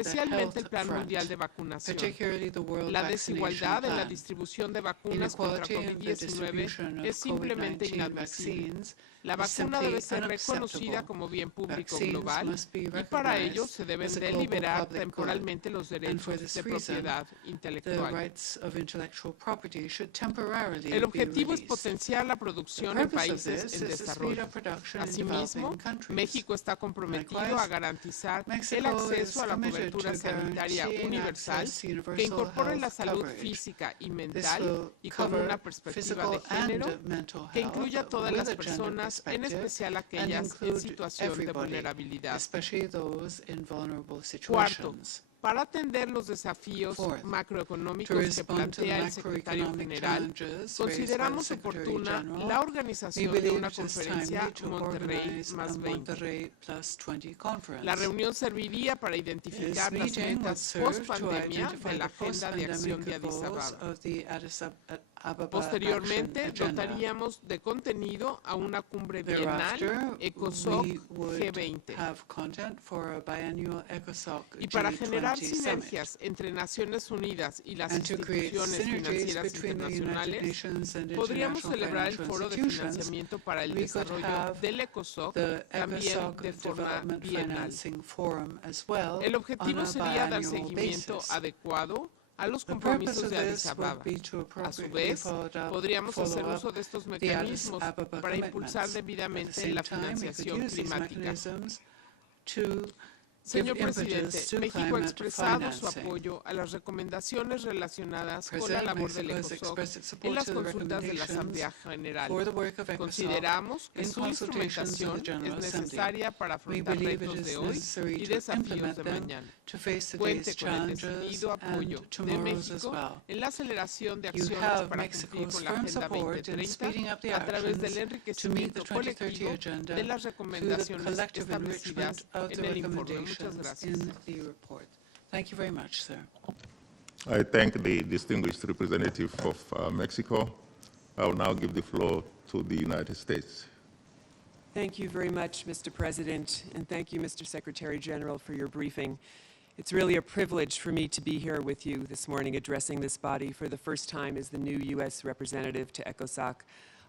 especialmente el Plan Mundial de Vacunación. La desigualdad en la distribución de vacunas contra COVID-19 es simplemente inadmisible. La vacuna debe ser reconocida como bien público global y para ello se deben deliberar temporalmente los derechos de propiedad intelectual. El objetivo es potenciar la producción en países en desarrollo. Asimismo, México está comprometido a garantizar el acceso a la cobertura sanitaria universal que incorpore la salud física y mental y con una perspectiva de género que incluya a todas las personas, en especial aquellas en situación de vulnerabilidad. Cuarto, para atender los desafíos macroeconómicos que plantea el Secretario General, consideramos oportuna la organización de una conferencia Monterrey +20. La reunión serviría para identificar las metas post-pandemia de la Agenda de Acción de Addis Ababa. Posteriormente, dotaríamos de contenido a una cumbre bienal ECOSOC G20. Y para generar sinergias entre Naciones Unidas y las instituciones financieras internacionales, podríamos celebrar el Foro de Financiamiento para el Desarrollo del ECOSOC también de forma bienal. El objetivo sería dar seguimiento adecuado a los compromisos de Addis Ababa. A su vez, podríamos hacer uso de estos mecanismos para impulsar debidamente la financiación climática. Señor Presidente, México ha expresado su apoyo a las recomendaciones relacionadas con la labor del ECOSOC en las consultas de la Asamblea General. Consideramos que su instrumentación es necesaria para afrontar retos de hoy y desafíos de mañana. Cuente con el decidido apoyo de México en la aceleración de acciones para cumplir con la Agenda 2030 a través del enriquecimiento colectivo de las recomendaciones establecidas en el informe. Muchas gracias. Thank you very much, sir. I thank the distinguished representative of Mexico. I will now give the floor to the United States. Thank you very much, Mr. President, and thank you, Mr. Secretary-General, for your briefing. It's really a privilege for me to be here with you this morning addressing this body for the first time as the new U.S. representative to ECOSOC.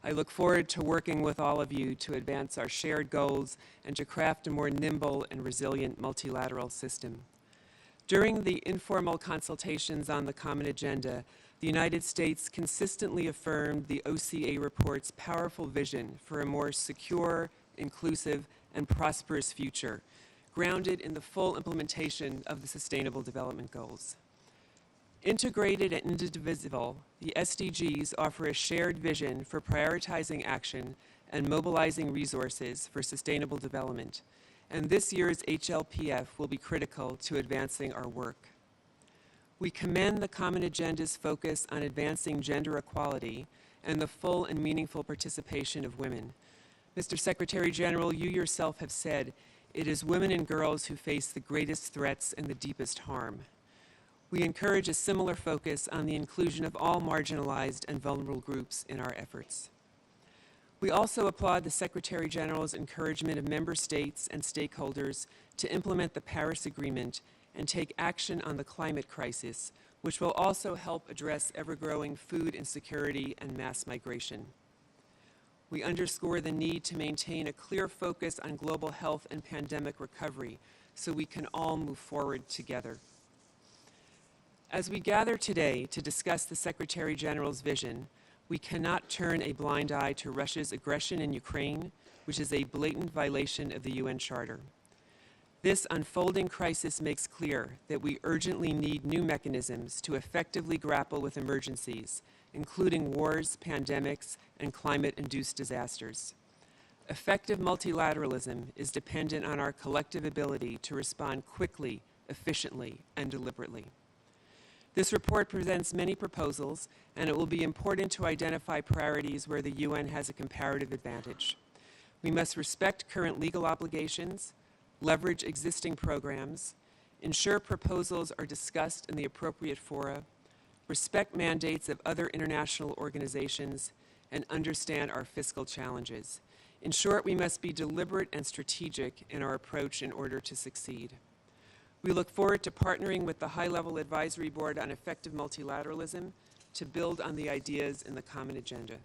I look forward to working with all of you to advance our shared goals and to craft a more nimble and resilient multilateral system. During the informal consultations on the Common Agenda, the United States consistently affirmed the OCA report's powerful vision for a more secure, inclusive, and prosperous future, grounded in the full implementation of the Sustainable Development Goals. Integrated and indivisible, the SDGs offer a shared vision for prioritizing action and mobilizing resources for sustainable development, and this year's HLPF will be critical to advancing our work. We commend the Common Agenda's focus on advancing gender equality and the full and meaningful participation of women. Mr. Secretary-General, you yourself have said, it is women and girls who face the greatest threats and the deepest harm. We encourage a similar focus on the inclusion of all marginalized and vulnerable groups in our efforts. We also applaud the Secretary-General's encouragement of member states and stakeholders to implement the Paris Agreement and take action on the climate crisis, which will also help address ever-growing food insecurity and mass migration. We underscore the need to maintain a clear focus on global health and pandemic recovery so we can all move forward together. As we gather today to discuss the Secretary-General's vision, we cannot turn a blind eye to Russia's aggression in Ukraine, which is a blatant violation of the UN Charter. This unfolding crisis makes clear that we urgently need new mechanisms to effectively grapple with emergencies, including wars, pandemics, and climate-induced disasters. Effective multilateralism is dependent on our collective ability to respond quickly, efficiently, and deliberately. This report presents many proposals, and it will be important to identify priorities where the UN has a comparative advantage. We must respect current legal obligations, leverage existing programs, ensure proposals are discussed in the appropriate fora, respect mandates of other international organizations, and understand our fiscal challenges. In short, we must be deliberate and strategic in our approach in order to succeed. We look forward to partnering with the High-Level Advisory Board on Effective Multilateralism to build on the ideas in the common agenda.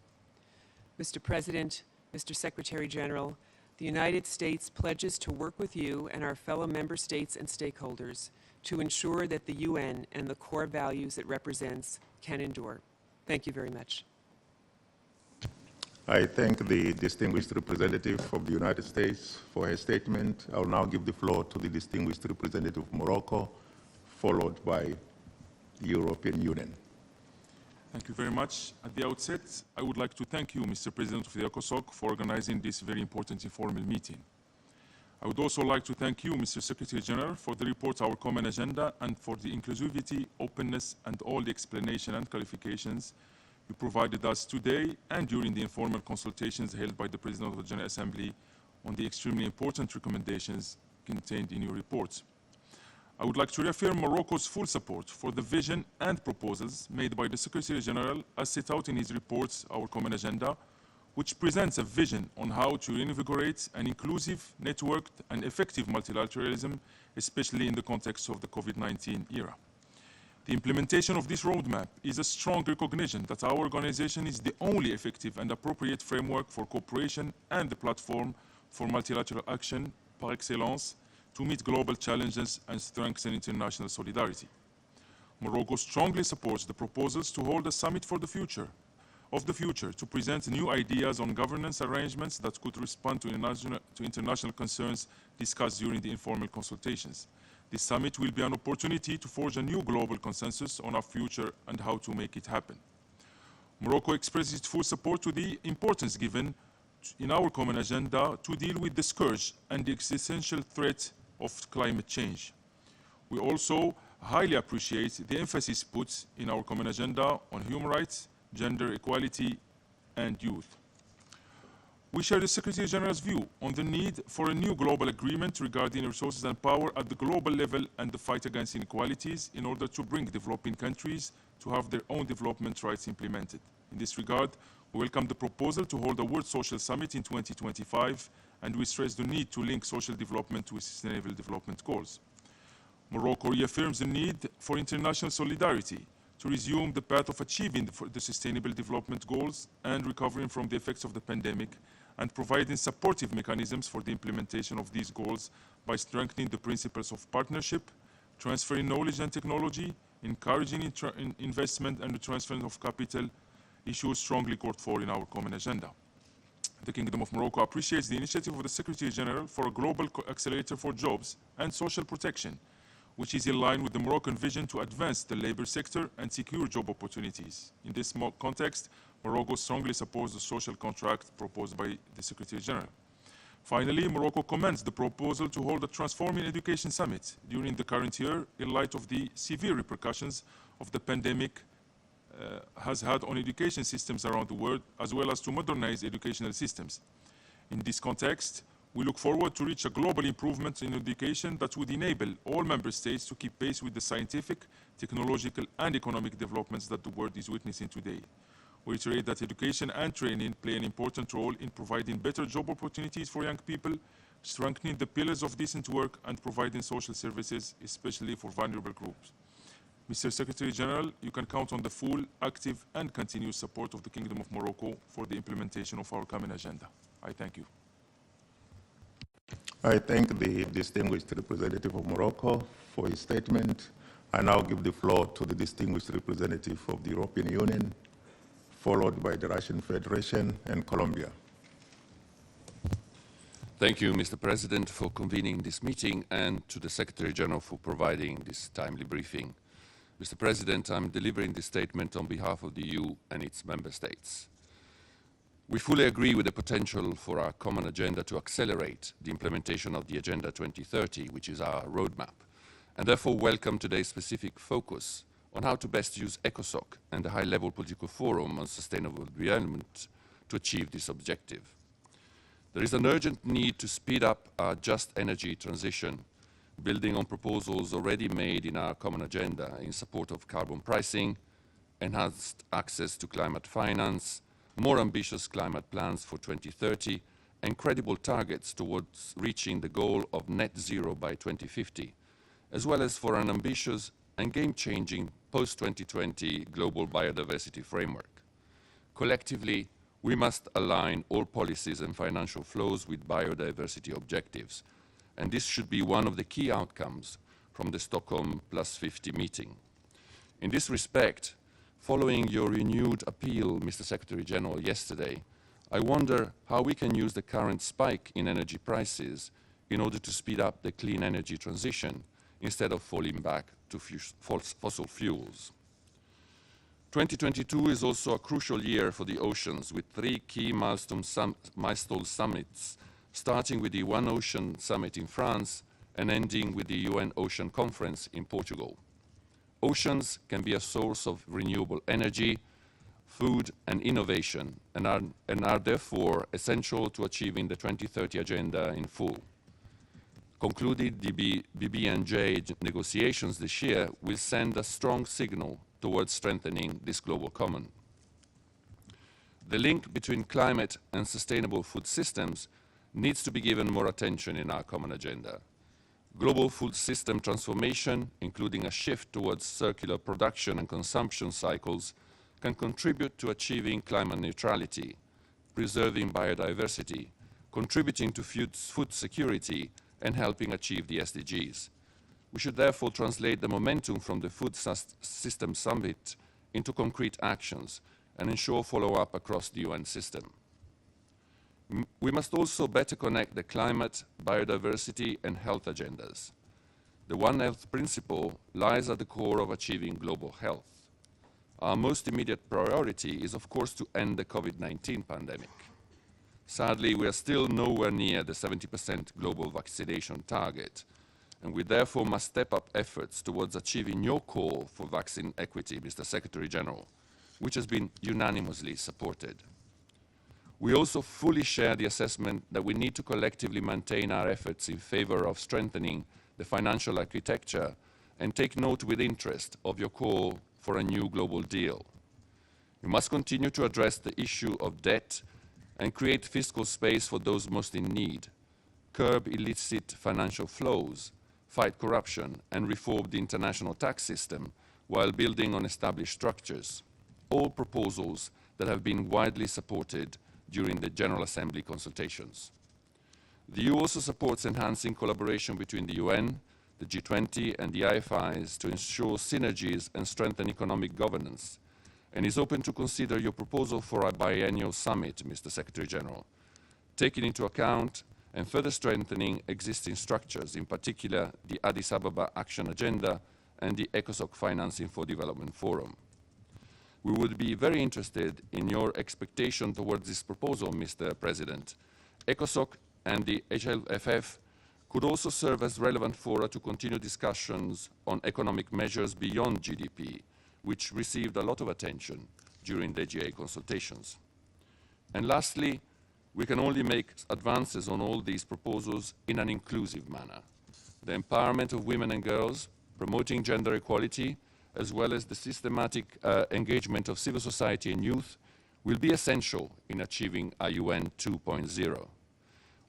Mr. President, Mr. Secretary-General, the United States pledges to work with you and our fellow member states and stakeholders to ensure that the UN and the core values it represents can endure. Thank you very much. I thank the distinguished representative of the United States for her statement. I will now give the floor to the distinguished representative of Morocco, followed by the European Union. Thank you very much. At the outset, I would like to thank you, Mr. President of the ECOSOC, for organizing this very important informal meeting. I would also like to thank you, Mr. Secretary-General, for the report, Our Common Agenda, and for the inclusivity, openness, and all the explanation and clarifications you provided us today and during the informal consultations held by the President of the General Assembly on the extremely important recommendations contained in your report. I would like to reaffirm Morocco's full support for the vision and proposals made by the Secretary-General as set out in his report, Our Common Agenda, which presents a vision on how to reinvigorate an inclusive, networked, and effective multilateralism, especially in the context of the COVID-19 era. The implementation of this roadmap is a strong recognition that our organization is the only effective and appropriate framework for cooperation and the platform for multilateral action par excellence to meet global challenges and strengthen international solidarity. Morocco strongly supports the proposals to hold a summit for the future to present new ideas on governance arrangements that could respond to international concerns discussed during the informal consultations. This summit will be an opportunity to forge a new global consensus on our future and how to make it happen. Morocco expresses its full support to the importance given in our common agenda to deal with the scourge and the existential threat of climate change. We also highly appreciate the emphasis put in our common agenda on human rights, gender equality, and youth. We share the Secretary-General's view on the need for a new global agreement regarding resources and power at the global level and the fight against inequalities in order to bring developing countries to have their own development rights implemented. In this regard, we welcome the proposal to hold a World Social Summit in 2025, and we stress the need to link social development with sustainable development goals. Morocco reaffirms the need for international solidarity to resume the path of achieving the sustainable development goals and recovering from the effects of the pandemic, and providing supportive mechanisms for the implementation of these goals by strengthening the principles of partnership, transferring knowledge and technology, encouraging investment and the transfer of capital, issues strongly called for in our common agenda. The Kingdom of Morocco appreciates the initiative of the Secretary-General for a global accelerator for jobs and social protection, which is in line with the Moroccan vision to advance the labor sector and secure job opportunities. In this context, Morocco strongly supports the social contract proposed by the Secretary-General. Finally, Morocco commends the proposal to hold a Transforming Education Summit during the current year in light of the severe repercussions of the pandemic has had on education systems around the world, as well as to modernize educational systems. In this context, we look forward to reach a global improvement in education that would enable all member states to keep pace with the scientific, technological, and economic developments that the world is witnessing today. We reiterate that education and training play an important role in providing better job opportunities for young people, strengthening the pillars of decent work, and providing social services, especially for vulnerable groups. Mr. Secretary-General, you can count on the full, active, and continuous support of the Kingdom of Morocco for the implementation of our common agenda. I thank you. I thank the distinguished representative of Morocco for his statement. I now give the floor to the distinguished representative of the European Union, followed by the Russian Federation and Colombia. Thank you, Mr. President, for convening this meeting, and to the Secretary-General for providing this timely briefing. Mr. President, I'm delivering this statement on behalf of the EU and its member states. We fully agree with the potential for our common agenda to accelerate the implementation of the Agenda 2030, which is our roadmap, and therefore welcome today's specific focus on how to best use ECOSOC and the high-level political forum on sustainable development to achieve this objective. There is an urgent need to speed up our just energy transition, building on proposals already made in our common agenda in support of carbon pricing, enhanced access to climate finance, more ambitious climate plans for 2030, and credible targets towards reaching the goal of net zero by 2050, as well as for an ambitious and game-changing post-2020 global biodiversity framework. Collectively, we must align all policies and financial flows with biodiversity objectives, and this should be one of the key outcomes from the Stockholm Plus 50 meeting. In this respect, following your renewed appeal, Mr. Secretary-General, yesterday, I wonder how we can use the current spike in energy prices in order to speed up the clean energy transition instead of falling back to fossil fuels. 2022 is also a crucial year for the oceans, with 3 key milestone summits, starting with the One Ocean Summit in France and ending with the UN Ocean Conference in Portugal. Oceans can be a source of renewable energy, food and innovation, and are therefore essential to achieving the 2030 Agenda in full. Concluded BB&J negotiations this year will send a strong signal towards strengthening this global common. The link between climate and sustainable food systems needs to be given more attention in our common agenda. Global food system transformation, including a shift towards circular production and consumption cycles, can contribute to achieving climate neutrality, preserving biodiversity, contributing to food security, and helping achieve the SDGs. We should therefore translate the momentum from the Food System Summit into concrete actions and ensure follow-up across the UN system. We must also better connect the climate, biodiversity, and health agendas. The One Health principle lies at the core of achieving global health. Our most immediate priority is, of course, to end the COVID-19 pandemic. Sadly, we are still nowhere near the 70% global vaccination target, and we therefore must step up efforts towards achieving your call for vaccine equity, Mr. Secretary-General, which has been unanimously supported. We also fully share the assessment that we need to collectively maintain our efforts in favor of strengthening the financial architecture and take note with interest of your call for a new global deal. We must continue to address the issue of debt and create fiscal space for those most in need, curb illicit financial flows, fight corruption, and reform the international tax system while building on established structures, all proposals that have been widely supported during the General Assembly consultations. The EU also supports enhancing collaboration between the UN, the G20 and the IFIs to ensure synergies and strengthen economic governance, and is open to consider your proposal for a biennial summit, Mr. Secretary-General, taking into account and further strengthening existing structures, in particular the Addis Ababa Action Agenda and the ECOSOC Financing for Development Forum. We would be very interested in your expectation towards this proposal, Mr. President. ECOSOC and the HLFF could also serve as relevant fora to continue discussions on economic measures beyond GDP, which received a lot of attention during the GA consultations. And lastly, we can only make advances on all these proposals in an inclusive manner. The empowerment of women and girls, promoting gender equality, as well as the systematic engagement of civil society and youth, will be essential in achieving a UN 2.0.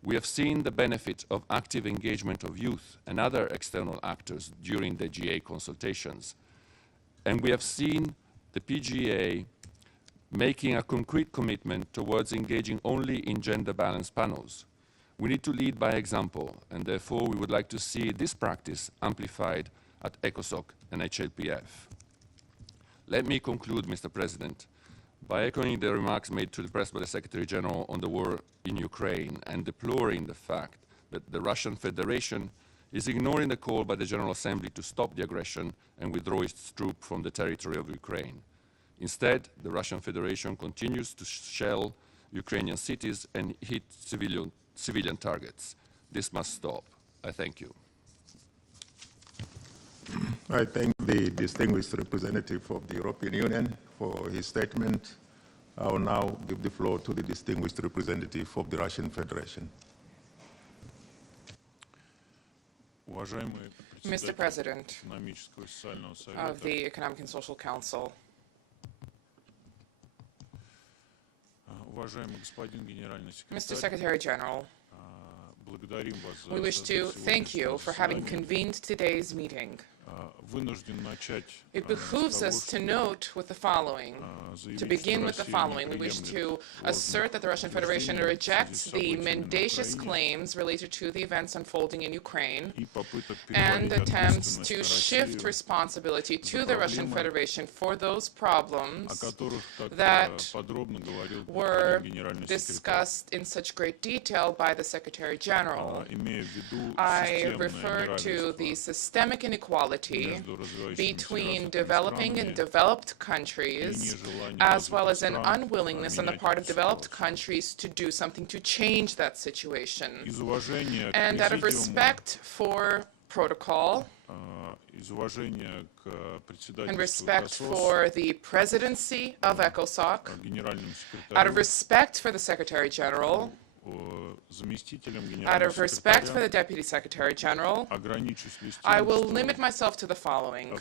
We have seen the benefit of active engagement of youth and other external actors during the GA consultations, and we have seen the PGA making a concrete commitment towards engaging only in gender-balanced panels. We need to lead by example, and therefore we would like to see this practice amplified at ECOSOC and HLPF. Let me conclude, Mr. President, by echoing the remarks made to the press by the Secretary-General on the war in Ukraine and deploring the fact that the Russian Federation is ignoring the call by the General Assembly to stop the aggression and withdraw its troops from the territory of Ukraine. Instead, the Russian Federation continues to shell Ukrainian cities and hit civilian targets. This must stop. I thank you. I thank the distinguished representative of the European Union for his statement. I will now give the floor to the distinguished representative of the Russian Federation. Mr. President of the Economic and Social Council, Mr. Secretary-General, We wish to thank you for having convened today's meeting. It behooves us to note with the following. To begin with the following, we wish to assert that the Russian Federation rejects the mendacious claims related to the events unfolding in Ukraine and attempts to shift responsibility to the Russian Federation for those problems that were discussed in such great detail by the Secretary-General. I refer to the systemic inequality between developing and developed countries, as well as an unwillingness on the part of developed countries to do something to change that situation. And out of respect for protocol, and respect for the presidency of ECOSOC, out of respect for the Secretary-General, out of respect for the Deputy Secretary-General, I will limit myself to the following.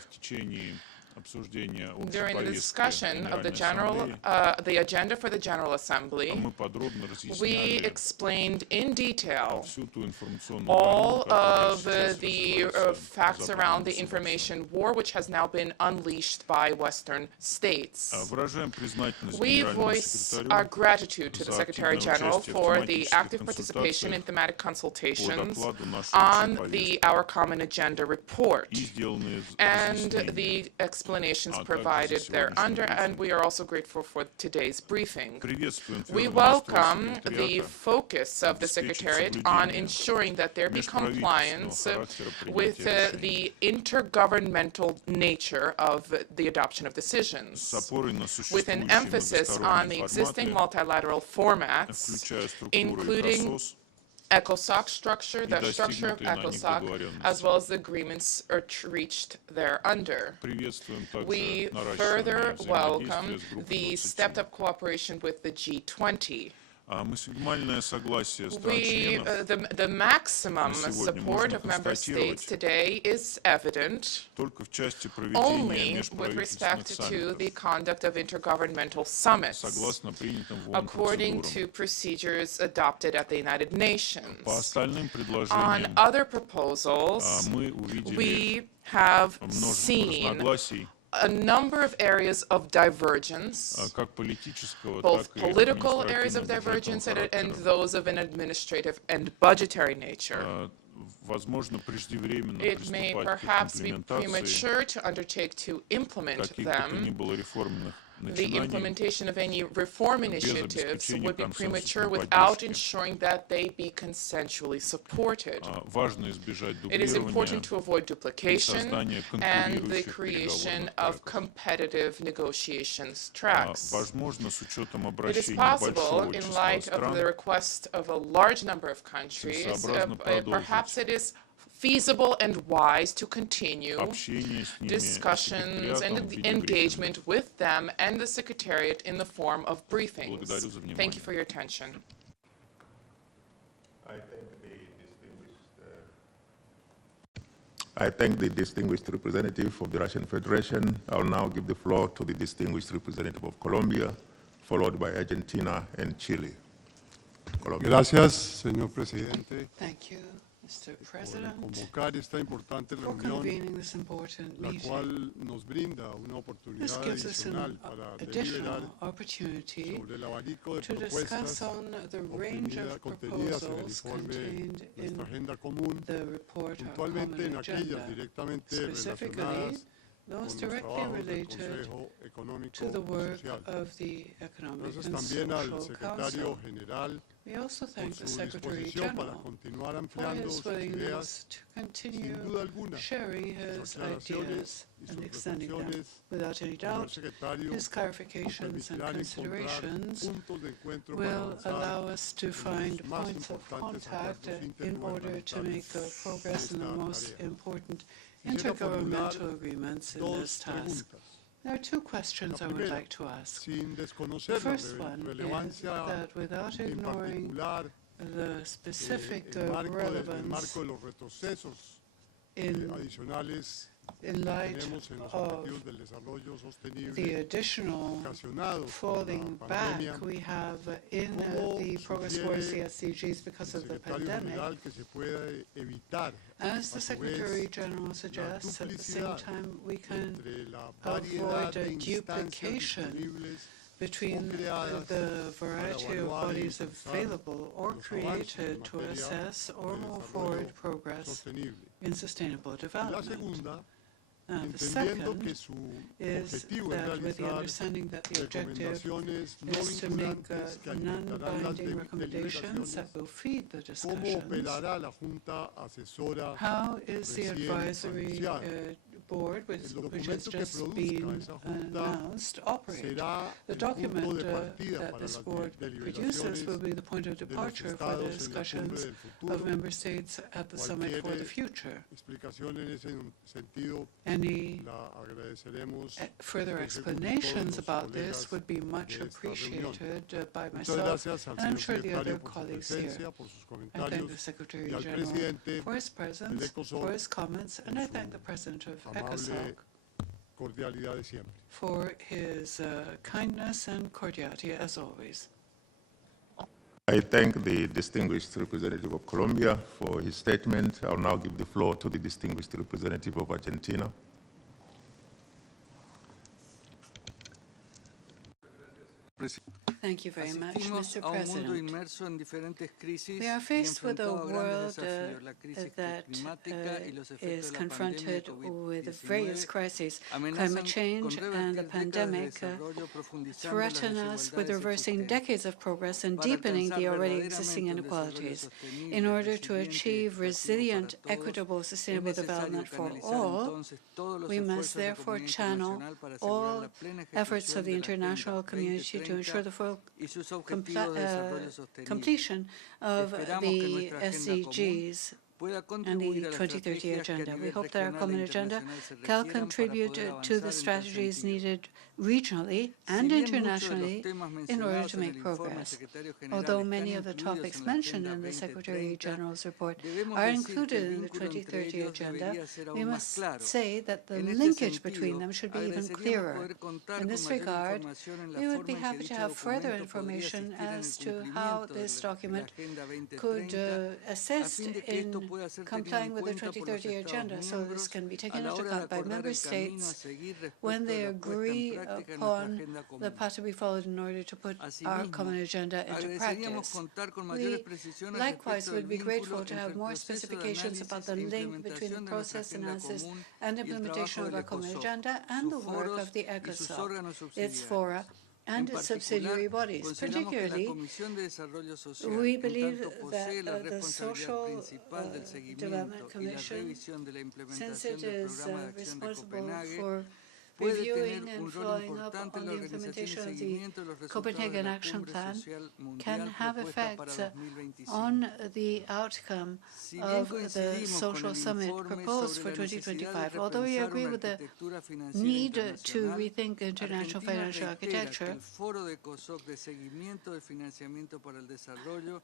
During the discussion of the agenda for the General Assembly, we explained in detail all of the facts around the information war, which has now been unleashed by Western states. We voice our gratitude to the Secretary-General for the active participation in thematic consultations on our Common Agenda report and the explanations provided thereunder, and we are also grateful for today's briefing. We welcome the focus of the Secretariat on ensuring that there be compliance with the intergovernmental nature of the adoption of decisions, with an emphasis on the existing multilateral formats, including ECOSOC structure, the structure of ECOSOC, as well as the agreements reached thereunder. We further welcome the stepped-up cooperation with the G20. The maximum support of member states today is evident only with respect to the conduct of intergovernmental summits, according to procedures adopted at the United Nations. On other proposals, we have seen a number of areas of divergence, both political areas of divergence and those of an administrative and budgetary nature. It may perhaps be premature to undertake to implement them. The implementation of any reform initiatives would be premature without ensuring that they be consensually supported. It is important to avoid duplication and the creation of competitive negotiations tracks. It is possible, in light of the request of a large number of countries, perhaps it is feasible and wise to continue discussions and engagement with them and the Secretariat in the form of briefings. Thank you for your attention. I thank the distinguished representative of the Russian Federation. I will now give the floor to the distinguished representative of Colombia, followed by Argentina and Chile. Colombia. Gracias, señor presidente. Thank you, Mr. President, Convocar esta importante for reunión, convening this important la meeting. cual nos brinda una This oportunidad gives us adicional an para additional deliberar opportunity sobre el abanico de to discuss propuestas on the range of contenidas en el proposals informe contained Nuestra in Agenda Común, the report, our puntualmente en common aquellas agenda, directamente specifically relacionadas those con los directly trabajos del related Consejo Económico to the y work Social. of the Economic Gracias and también al Social secretario Council. general We also por thank the su disposición para Secretary-General continuar for ampliando his sus willingness ideas, to sin continue duda alguna. sharing his Sus aclaraciones ideas y and sus extending them. reflexiones, Without any señor doubt, secretario, his clarifications and permitirán encontrar considerations puntos de encuentro para will avanzar allow us to find más points of importantes contact acuerdos in order to make progress in the esta most tarea. important Quisiera formular intergovernmental agreements in dos this task. preguntas. There are two questions La I would primera, like to ask. sin The desconocer la first one is relevancia that without en ignoring particular the specific el marco de relevance los retrocesos in adicionales in light tenemos en los of objetivos del desarrollo the sostenible additional ocasionados por falling la back pandemia, we have in ¿cómo the progress towards the sugiere SDGs because el of the secretario pandemic? general que se pueda evitar As the a su vez Secretary-General suggests, at the same duplicidad time we can entre la variedad avoid de a instancias duplication disponibles between creadas the variety of evaluar y bodies impulsar available or los avances created en to materia assess or de move desarrollo forward progress sostenible. in sustainable Y la development. segunda, The entendiendo que second su is objetivo es that with the realizar understanding that the objective recomendaciones no is to make vinculantes que alimentarán las non-binding recommendations that deliberaciones, will feed the ¿cómo discussions. operará la Junta Asesora How is the recién advisory anunciada? board, El which has documento que just produzca been esa Junta announced, operate? será The el punto document de partida that para this las board produces will deliberaciones be the point of de los departure for the estados en la cumbre discussions del of futuro. member states at the summit for the Cualquier future. explicación en ese sentido Any la agradeceremos. further pues, según explanations todos los about colegas this would be much de esta reunión. appreciated by Muchas myself gracias al and I'm señor sure the other secretario por su colleagues here. presencia, por sus I thank the comentarios y al Secretary-General presidente for his presence, ECOSOC for his comments, and por I su thank the President of amable ECOSOC cordialidad de siempre. for his kindness and cordiality as always. I thank the distinguished representative of Colombia for his statement. I'll now give the floor to the distinguished representative of Argentina. Thank you very much, Asistimos Mr. a un mundo President. inmerso en diferentes crisis We are y faced with a enfrentado a grandes world desafíos, la crisis that climática y los efectos is de la pandemia confronted de with various COVID-19 crises. amenazan Climate con change and the revertir décadas de pandemic desarrollo, profundizando threaten las us with desigualdades reversing existentes. decades of progress and Para deepening the alcanzar already existing verdaderamente un desarrollo inequalities. sostenible, In order to resiliente y achieve equitativo resilient, para todos, equitable, es sustainable necesario development for canalizar all, entonces todos los we must esfuerzos de la therefore comunidad channel internacional para asegurar all la plena efforts ejecución of the de la Agenda international community to ensure the full y sus objetivos de desarrollo sostenible. completion of Esperamos que the nuestra agenda común SDGs pueda and contribuir the a las 2030 estrategias que a agenda. We nivel hope that our regional e common agenda internacional se can requieran contribute para poder to avanzar the en tal strategies sentido. needed regionally and Si bien muchos de los internationally temas in order mencionados to en make el informe del progress. secretario general Although están many of the incluidos topics en la mentioned Agenda in the 2030, Secretary-General's report debemos are decir que included el in the vínculo entre 2030 ellos agenda, debería ser we aún más must claro. say that the En este linkage between sentido, them should be even agradeceríamos clearer. poder contar In con this mayor regard, información en la we would forma be en que happy to dicho have further documento podría information asistir en el as to how cumplimiento de this la document Agenda 2030 could a assist fin de que esto in pueda ser tenido complying en with the cuenta por los 2030 Estados agenda, so this miembros can be a taken la into hora de account by acordar member el camino a states seguir when respecto de they la puesta en agree práctica de nuestra upon agenda the común. path to be followed in order to put our Asimismo, common agenda into agradeceríamos practice. contar con mayores We precisiones likewise respecto would del be vínculo grateful to entre have el more proceso de specifications about the análisis e link between the implementación de nuestra process agenda analysis común and y el implementation trabajo of del our common ECOSOC, agenda and the sus work foros of the y sus ECOSOC, órganos its subsidiarios. fora, and En its subsidiary particular, bodies. consideramos que la Particularly, Comisión de Desarrollo Social, we en believe tanto that posee la the responsabilidad social principal del seguimiento development y la commission, revisión de la since implementación it del is Programa de Acción de responsible Copenhague, for puede reviewing tener and un rol following up importante on en la the organización y implementation of the seguimiento de los resultados de Copenhagen la Action Cumbre Plan Social can Mundial have propuesta para effects 2025. on the outcome Si bien of the coincidimos con social el summit informe proposed sobre for la necesidad de 2025, although we repensar agree una with the arquitectura financiera need to internacional, rethink international Argentina financial reitera que architecture, el foro de ECOSOC de seguimiento del financiamiento para el desarrollo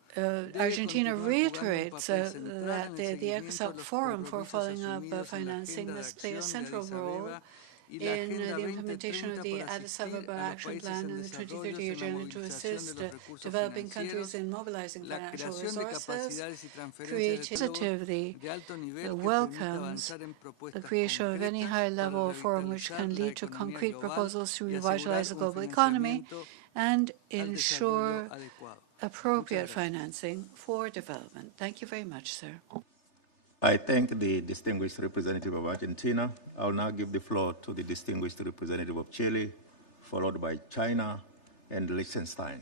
Argentina continuar jugando un reiterates papel central that en el the seguimiento de ECOSOC los Forum for compromisos following up asumidos en la financing Agenda de must play a Acción de central Addis role Abeba y la in Agenda the implementation of 2030 the para Addis asistir Ababa a los Action países Plan en and the desarrollo 2030 en la agenda to movilización de assist los recursos developing countries financieros, in mobilizing la financial creación de resources, capacidades y transferencias de creativity de alto nivel que permita welcomes avanzar en the propuestas creation of any concretas high-level para forum which revitalizar can la lead to economía concrete global proposals to y revitalize the asegurar un global economy financiamiento and al ensure desarrollo adecuado. appropriate Muchas gracias. financing for development. Thank you very much, sir. I thank the distinguished representative of Argentina. I'll now give the floor to the distinguished representative of Chile, followed by China and Liechtenstein.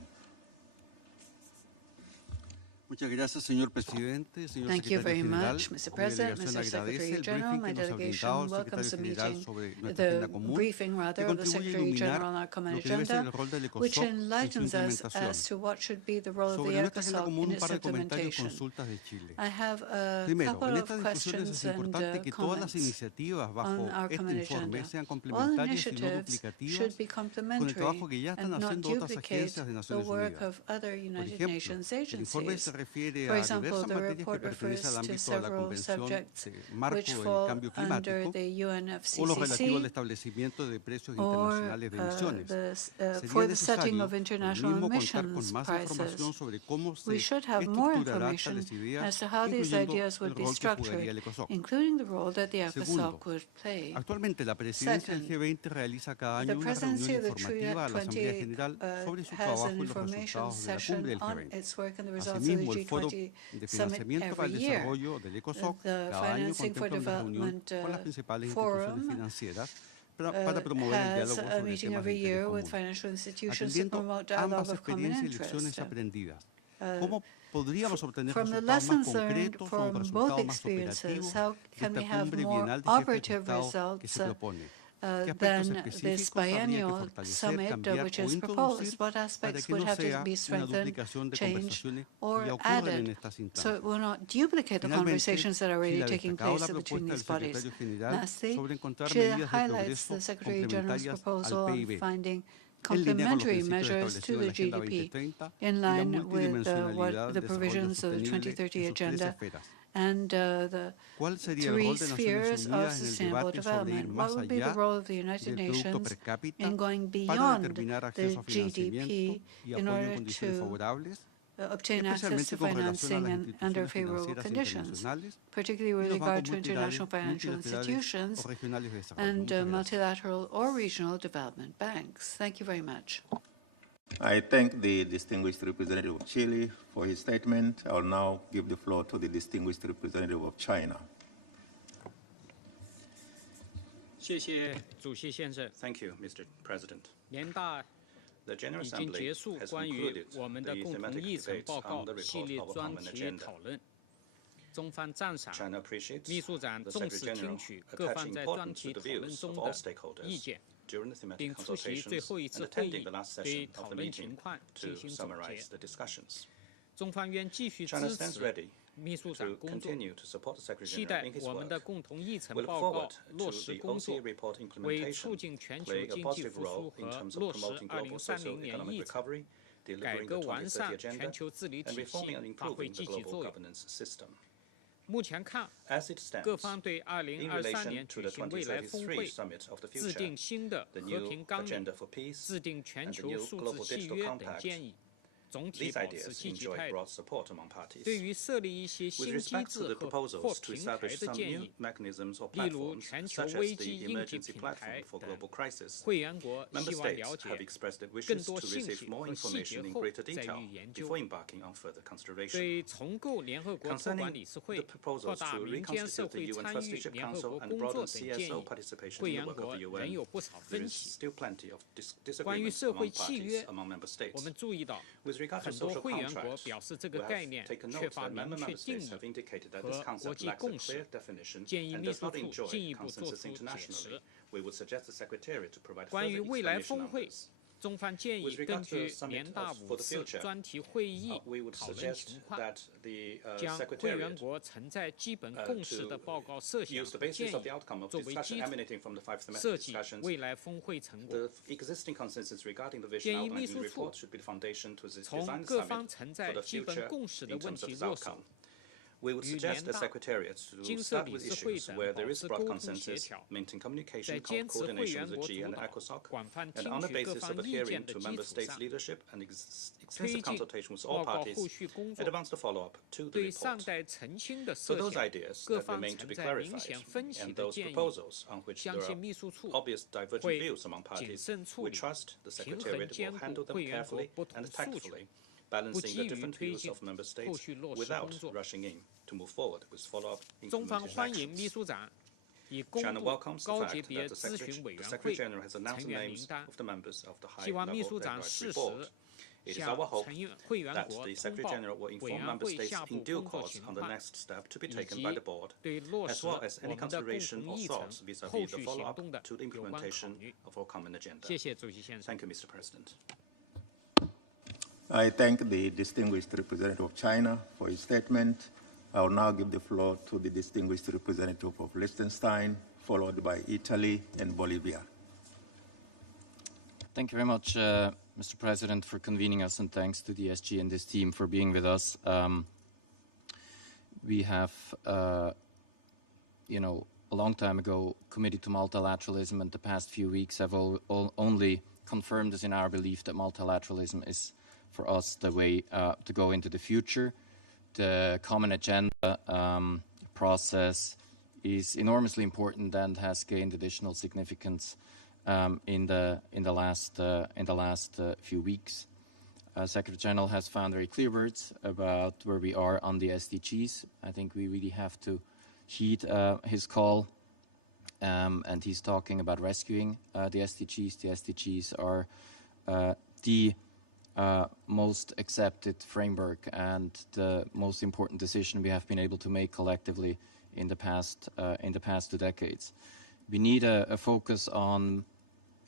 Muchas gracias, señor presidente, señor Thank you secretario very general. much, Mr. Mi President, delegación Mr. agradece el Secretary-General. briefing My que nos ha delegation brindado el welcomes the secretario general meeting, sobre nuestra the agenda común, briefing, que rather, of the contribuye a Secretary-General iluminar on our common lo que debe ser agenda, el rol del which ECOSOC en su enlightens us implementación. as to what should be the role of the Sobre nuestra agenda ECOSOC común, in un its par de comentarios y implementation. consultas de Chile. I have a Primero, couple en of estas discusiones questions es importante and que todas las comments iniciativas bajo on our este common informe agenda. sean All complementarias y no initiatives should duplicativas be con el complementary trabajo que ya están and not haciendo otras duplicate agencias de the Naciones work Unidas. of other Por United ejemplo, Nations el informe se agencies. refiere For a example, diversas the materias que report pertenecen al refers to ámbito de la several Convención subjects Marco which del fall Cambio under Climático the o lo relativo al UNFCCC establecimiento de precios or internacionales de emisiones. for Sería the setting necesario, of por lo international mismo, contar con emissions más prices. información sobre cómo se We should have more estructurará information tales ideas, as to how these incluyendo ideas el would be rol que structured, jugaría el ECOSOC. including the role that the Segundo, ECOSOC would play. actualmente la presidencia del Second, G20 realiza cada the año una reunión presidency of the informativa a la Asamblea General sobre su has trabajo an y los information resultados de la session cumbre del on G20. its work and the results of the Asimismo, el Foro G20 de summit Financiamiento para every el year. Desarrollo del ECOSOC The cada año Financing for contempla una reunión Development con las principales instituciones Forum financieras para promover el has diálogo a sobre meeting temas de every interés year with común. financial institutions to Atendiendo promote dialogue ambas of common experiencias y interest. lecciones aprendidas, ¿cómo podríamos obtener From the resultados más lessons learned concretos o from both resultados más experiences, operativos how de can we esta have cumbre more bienal de jefes de operative Estado que results se propone? ¿Qué aspectos than this específicos habría que biennial fortalecer, summit cambiar which o is introducir proposed? What para aspects que would no have to sea be una strengthened, duplicación de changed, conversaciones que or ya ocurren en added, estas so instancias? it will not duplicate the Finalmente, conversations that are already Chile ha taking destacado place la between propuesta del these bodies. secretario general Lastly, sobre encontrar Chile medidas de highlights progreso the Secretary-General's complementarias proposal al on PIB, finding en línea con los complementary principios measures to establecidos en the la Agenda GDP, 2030 in y la line with multidimensionalidad the del desarrollo provisions of the sostenible 2030 en sus tres Agenda esferas. and the ¿Cuál sería el three rol de Naciones spheres of Unidas en el sustainable debate sobre ir development. What más would be the allá role of the United del Producto Nations per cápita in going para beyond determinar the acceso a financiamiento GDP y in apoyo en order condiciones to favorables, obtain access especialmente to con relación a financing las under instituciones favorable financieras conditions, internacionales particularly y with los regard bancos to international financial multilaterales institutions o regionales de desarrollo? and Muchas gracias. multilateral or regional development banks? Thank you very much. I thank the distinguished representative of Chile for his statement. I will now give the floor to the distinguished representative of China. Thank you, Mr. President. The General Assembly has concluded the thematic debate on the report of a common agenda. China appreciates the Secretary-General attaching importance to the views of all stakeholders during the thematic consultations and attending the last session of the meeting to summarize the discussions. China stands ready to continue to support the Secretary-General in his work. We look forward to the OCE report implementation, playing a positive role in terms of promoting global socio-economic recovery, delivering the 2030 agenda, and reforming and improving the global governance system. As it stands, in relation to the 2033 Summit of the Future, the new Agenda for Peace, and the new Global Digital Compact, these ideas enjoy broad support among parties. With respect to the proposals to establish some new mechanisms or platforms, such as the Emergency Platform for Global Crisis, Member States have expressed their wishes to receive more information in greater detail before embarking on further consideration. Concerning the proposals to reconstitute the UN Trusteeship Council and broaden CSO participation in the work of the UN, there is still plenty of disagreement among parties, among Member States. With regard to social contracts, we have taken note that member states have indicated that this concept lacks a clear definition and does not enjoy consensus internationally. We would suggest the Secretariat to provide further explanation on this. With regard to the Summit for the Future, we would suggest that the Secretariat to use the basis of the outcome of discussion emanating from the 5 thematic discussions. The existing consensus regarding the vision outlined in the report should be the foundation to design the summit for the future in terms of its outcome. We would suggest the Secretariat to start with issues where there is broad consensus, maintain communication, coordination with the G and the ECOSOC, and on the basis of adhering to Member States' leadership and extensive consultation with all parties, advance the follow-up to the report. For those ideas that remain to be clarified, and those proposals on which there are obvious divergent views among parties, we trust the Secretariat will handle them carefully and tactfully, balancing the different views of Member States without rushing in to move forward with follow-up implementation actions. China welcomes the fact that the Secretary-General has announced the names of the members of the high-level advisory board. It is our hope that the Secretary-General will inform Member States in due course on the next step to be taken by the board, as well as any consideration or thoughts vis-à-vis the follow-up to the implementation of our common agenda. Thank you, Mr. President. I thank the distinguished representative of China for his statement. I will now give the floor to the distinguished representative of Liechtenstein, followed by Italy and Bolivia. Thank you very much, Mr. President, for convening us, and thanks to the SG and this team for being with us. We have, a long time ago committed to multilateralism, and the past few weeks have only confirmed us in our belief that multilateralism is, for us, the way to go into the future. The common agenda process is enormously important and has gained additional significance in the last few weeks. Secretary-General has found very clear words about where we are on the SDGs. I think we really have to heed his call, and he's talking about rescuing the SDGs. The SDGs are the most accepted framework and the most important decision we have been able to make collectively in the past 2 decades. We need a focus on,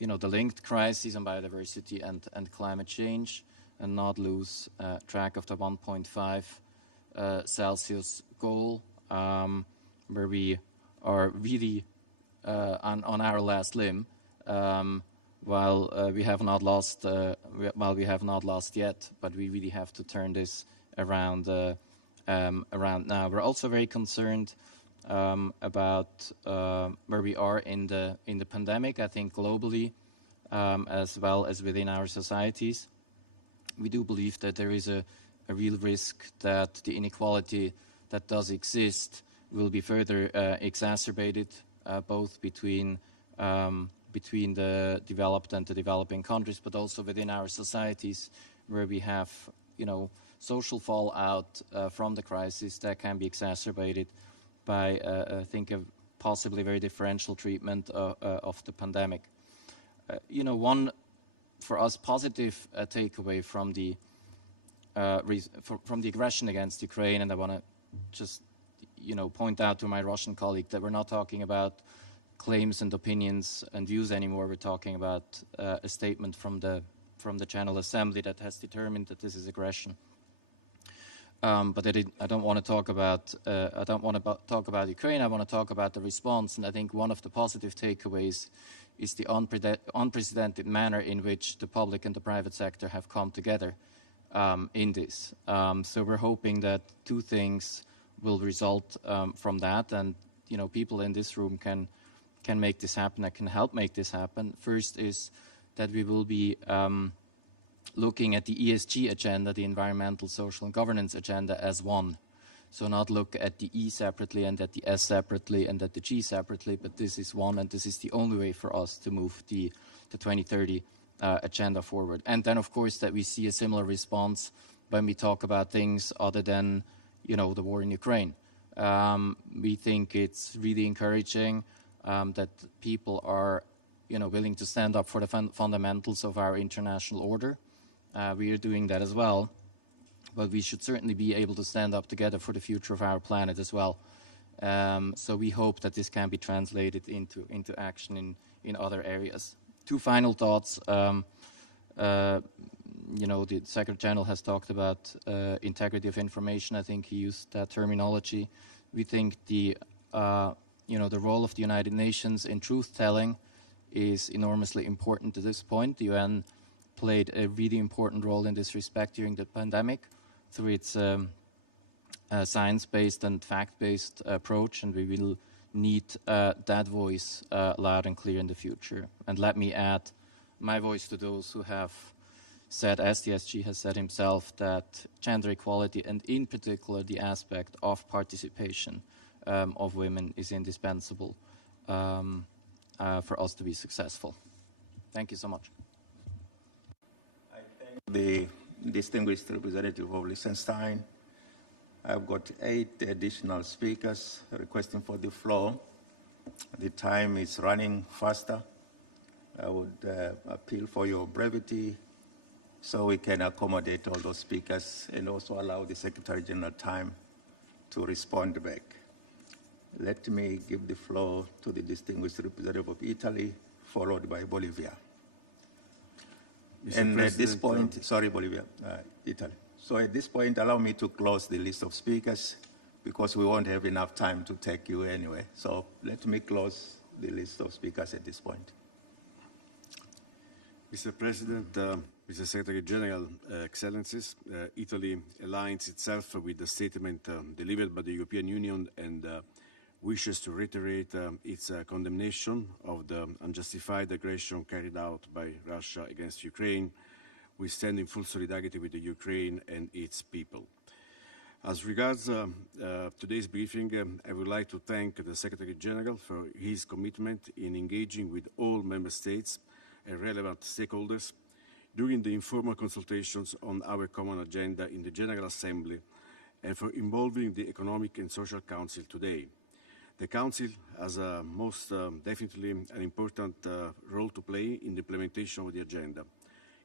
the linked crises on biodiversity and climate change, and not lose track of the 1.5 Celsius goal, where we are really on our last limb, while we have not lost yet, but we really have to turn this around now. We're also very concerned about where we are in the pandemic. I think globally, as well as within our societies, we do believe that there is a real risk that the inequality that does exist will be further exacerbated, both between the developed and the developing countries, but also within our societies, where we have, social fallout from the crisis that can be exacerbated by, I think, a possibly very differential treatment of the pandemic. One, for us, positive takeaway from the aggression against Ukraine, and I want to just, point out to my Russian colleague that we're not talking about claims and opinions and views anymore. We're talking about a statement from the General Assembly that has determined that this is aggression. But I don't want to talk about Ukraine. I want to talk about the response, and I think one of the positive takeaways is the unprecedented manner in which the public and the private sector have come together in this. So we're hoping that two things will result from that, and people in this room can make this happen. That can help make this happen. First is that we will be looking at the ESG agenda, the environmental, social, and governance agenda, as one. So not look at the E separately and at the S separately and at the G separately, but this is one, and this is the only way for us to move the 2030 agenda forward. And then, of course, that we see a similar response when we talk about things other than, the war in Ukraine. We think it's really encouraging that people are, willing to stand up for the fundamentals of our international order. We are doing that as well, but we should certainly be able to stand up together for the future of our planet as well. So we hope that this can be translated into action in other areas. Two final thoughts. The Secretary-General has talked about integrity of information. I think he used that terminology. We think the role of the United Nations in truth-telling is enormously important to this point. The UN played a really important role in this respect during the pandemic through its science-based and fact-based approach, and we will need that voice loud and clear in the future. And let me add my voice to those who have said, as the SG has said himself, that gender equality, and in particular the aspect of participation of women, is indispensable for us to be successful. Thank you so much. I thank the distinguished representative of Liechtenstein. I've got 8 additional speakers requesting for the floor. The time is running faster. I would appeal for your brevity so we can accommodate all those speakers and also allow the Secretary-General time to respond back. Let me give the floor to the distinguished representative of Italy, followed by Bolivia. And at this point, Bolivia, Italy. So at this point, allow me to close the list of speakers because we won't have enough time to take you anyway. So let me close the list of speakers at this point. Mr. President, Mr. Secretary-General, Excellencies, Italy aligns itself with the statement delivered by the European Union and wishes to reiterate its condemnation of the unjustified aggression carried out by Russia against Ukraine. We stand in full solidarity with the Ukraine and its people. As regards today's briefing, I would like to thank the Secretary-General for his commitment in engaging with all Member States and relevant stakeholders during the informal consultations on our common agenda in the General Assembly and for involving the Economic and Social Council today. The Council has most definitely an important role to play in the implementation of the agenda.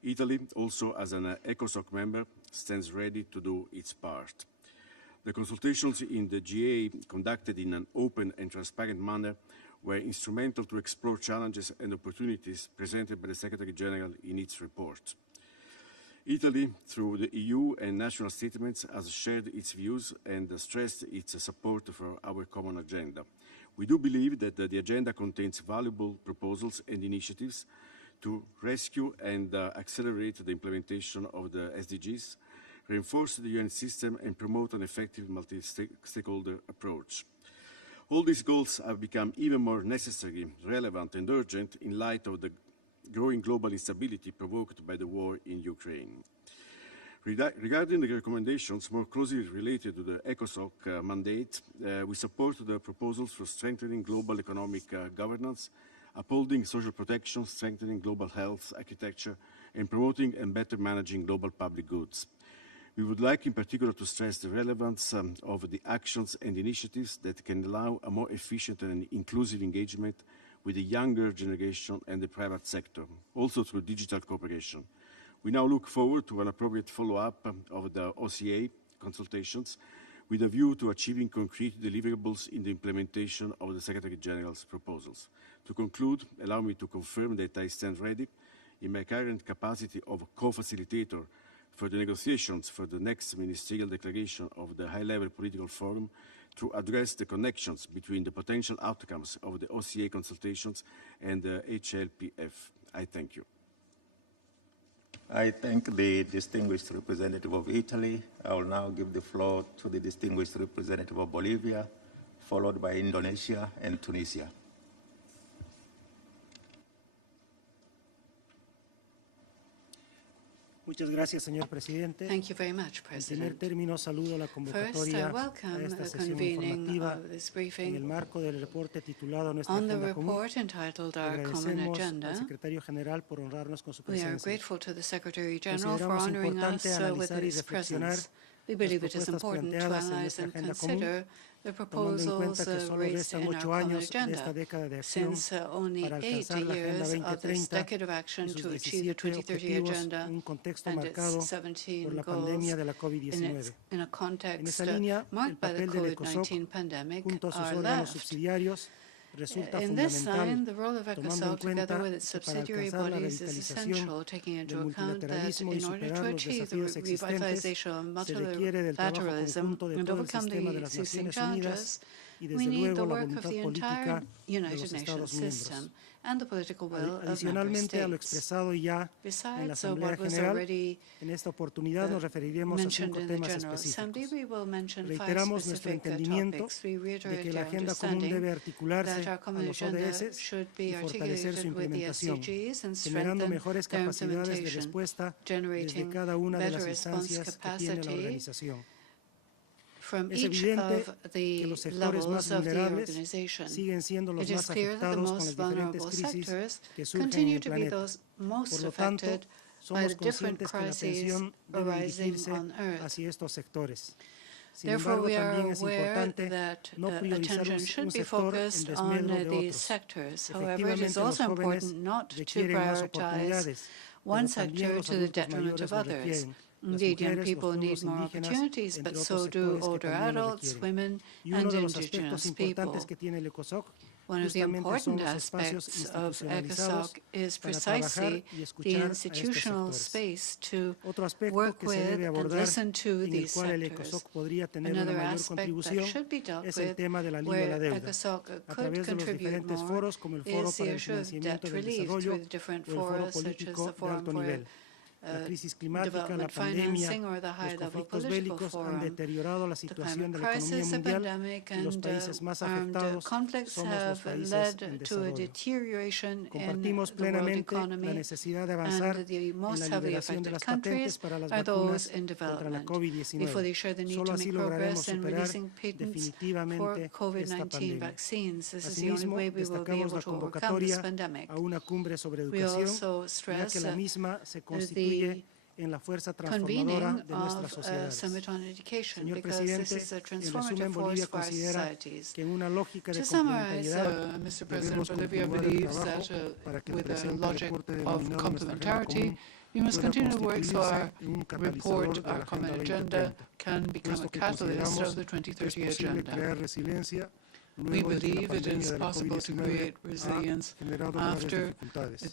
Italy, also as an ECOSOC member, stands ready to do its part. The consultations in the GA, conducted in an open and transparent manner, were instrumental to explore challenges and opportunities presented by the Secretary-General in its report. Italy, through the EU and national statements, has shared its views and stressed its support for our common agenda. We do believe that the agenda contains valuable proposals and initiatives to rescue and accelerate the implementation of the SDGs, reinforce the UN system, and promote an effective multi-stakeholder approach. All these goals have become even more necessary, relevant, and urgent in light of the growing global instability provoked by the war in Ukraine. Regarding the recommendations more closely related to the ECOSOC mandate, we support the proposals for strengthening global economic governance, upholding social protection, strengthening global health architecture, and promoting and better managing global public goods. We would like in particular to stress the relevance of the actions and initiatives that can allow a more efficient and inclusive engagement with the younger generation and the private sector, also through digital cooperation. We now look forward to an appropriate follow-up of the OCA consultations with a view to achieving concrete deliverables in the implementation of the Secretary-General's proposals. To conclude, allow me to confirm that I stand ready in my current capacity of co-facilitator for the negotiations for the next ministerial declaration of the high-level political forum to address the connections between the potential outcomes of the OCA consultations and the HLPF. I thank you. I thank the distinguished representative of Italy. I will now give the floor to the distinguished representative of Bolivia, followed by Indonesia and Tunisia. Muchas gracias, señor presidente. Thank you very much, En primer President. término, saludo la First, convocatoria I welcome a esta the sesión convening informativa of this en briefing el marco del reporte titulado Nuestra on the Agenda Común. report entitled Our Common Agradecemos al Agenda. secretario general por honrarnos con su We are presencia. grateful to the Secretary-General for Consideramos honoring us importante with analizar y his reflexionar presence. We believe it is propuestas important to planteadas en analyze nuestra and agenda consider the tomando en proposals cuenta que solo raised restan in our 8 common años de esta agenda, década de acción since only para 8 alcanzar la Agenda years of this 2030 decade of action y sus to achieve the 17 2030 objetivos agenda en un contexto and marcado its 17 por la goals pandemia de la in COVID-19. a En context esa línea, el marked by the papel del ECOSOC COVID-19 pandemic junto a sus are órganos left. subsidiarios resulta In this fundamental, line, the role of tomando en ECOSOC, together cuenta with its que para subsidiary alcanzar la bodies, is revitalización essential, taking into del account that multilateralismo y in order superar to los achieve the desafíos existentes, revitalization of se requiere del trabajo multilateralism conjunto de and todo el overcome sistema de the las existing Naciones Unidas challenges, y we desde need the luego la work of voluntad the política entire de los United Nations Estados miembros. system and the political will of member Adicionalmente a lo states. expresado ya en la Besides Asamblea what was General, already en esta oportunidad nos referiremos a mentioned 5 in the temas General Assembly, específicos. we will mention 5 Reiteramos nuestro specific entendimiento topics. We de reiterate que la our agenda común understanding debe articularse that our a common los agenda ODS should y be fortalecer su articulated with the implementación, SDGs and generando strengthen mejores their capacidades de implementation, respuesta desde generating cada una de better las response instancias que tiene la capacity organización. from Es each evidente of que the los sectores más levels of the vulnerables organization. siguen siendo los It is más clear that the afectados con las most diferentes vulnerable crisis sectors que surgen en continue el to be planeta. those most Por lo tanto, affected by somos the different conscientes que la crises atención debe arising dirigirse on Earth. hacia estos sectores. Sin Therefore, embargo, we are también es aware importante that no priorizar attention un should be sector en focused on desmedro de these otros. sectors. However, it is Efectivamente, los also jóvenes important not to requieren más prioritize oportunidades, one pero también sector los to the adultos detriment mayores of lo others. requieren. Las Indeed, young mujeres, people los need pueblos more indígenas, opportunities, entre but otros so do sectores que older también lo adults, requieren. women, Y uno and de los indigenous aspectos people. importantes que tiene el ECOSOC One of the important aspects of ECOSOC is precisely the institutional space to work with and listen to these sectors. Another aspect that should be dealt with, where ECOSOC could contribute more, is the issue of debt relief through the different fora, such as the Forum for Development Financing or the High-Level Political Forum. The climate crisis, the pandemic, and armed conflicts have led to a deterioration in the world economy, and the most heavily affected countries are those in development. We fully share the need to make progress in releasing patents for COVID-19 vaccines. This is the only way we will be able to overcome this pandemic. We also stress the convening of a summit on education, because this is a transformative force for our societies. To summarize, Mr. President, Bolivia believes that with a logic of complementarity, we must continue to work so our report, our common agenda, can become a catalyst of the 2030 agenda. We believe it is possible to create resilience after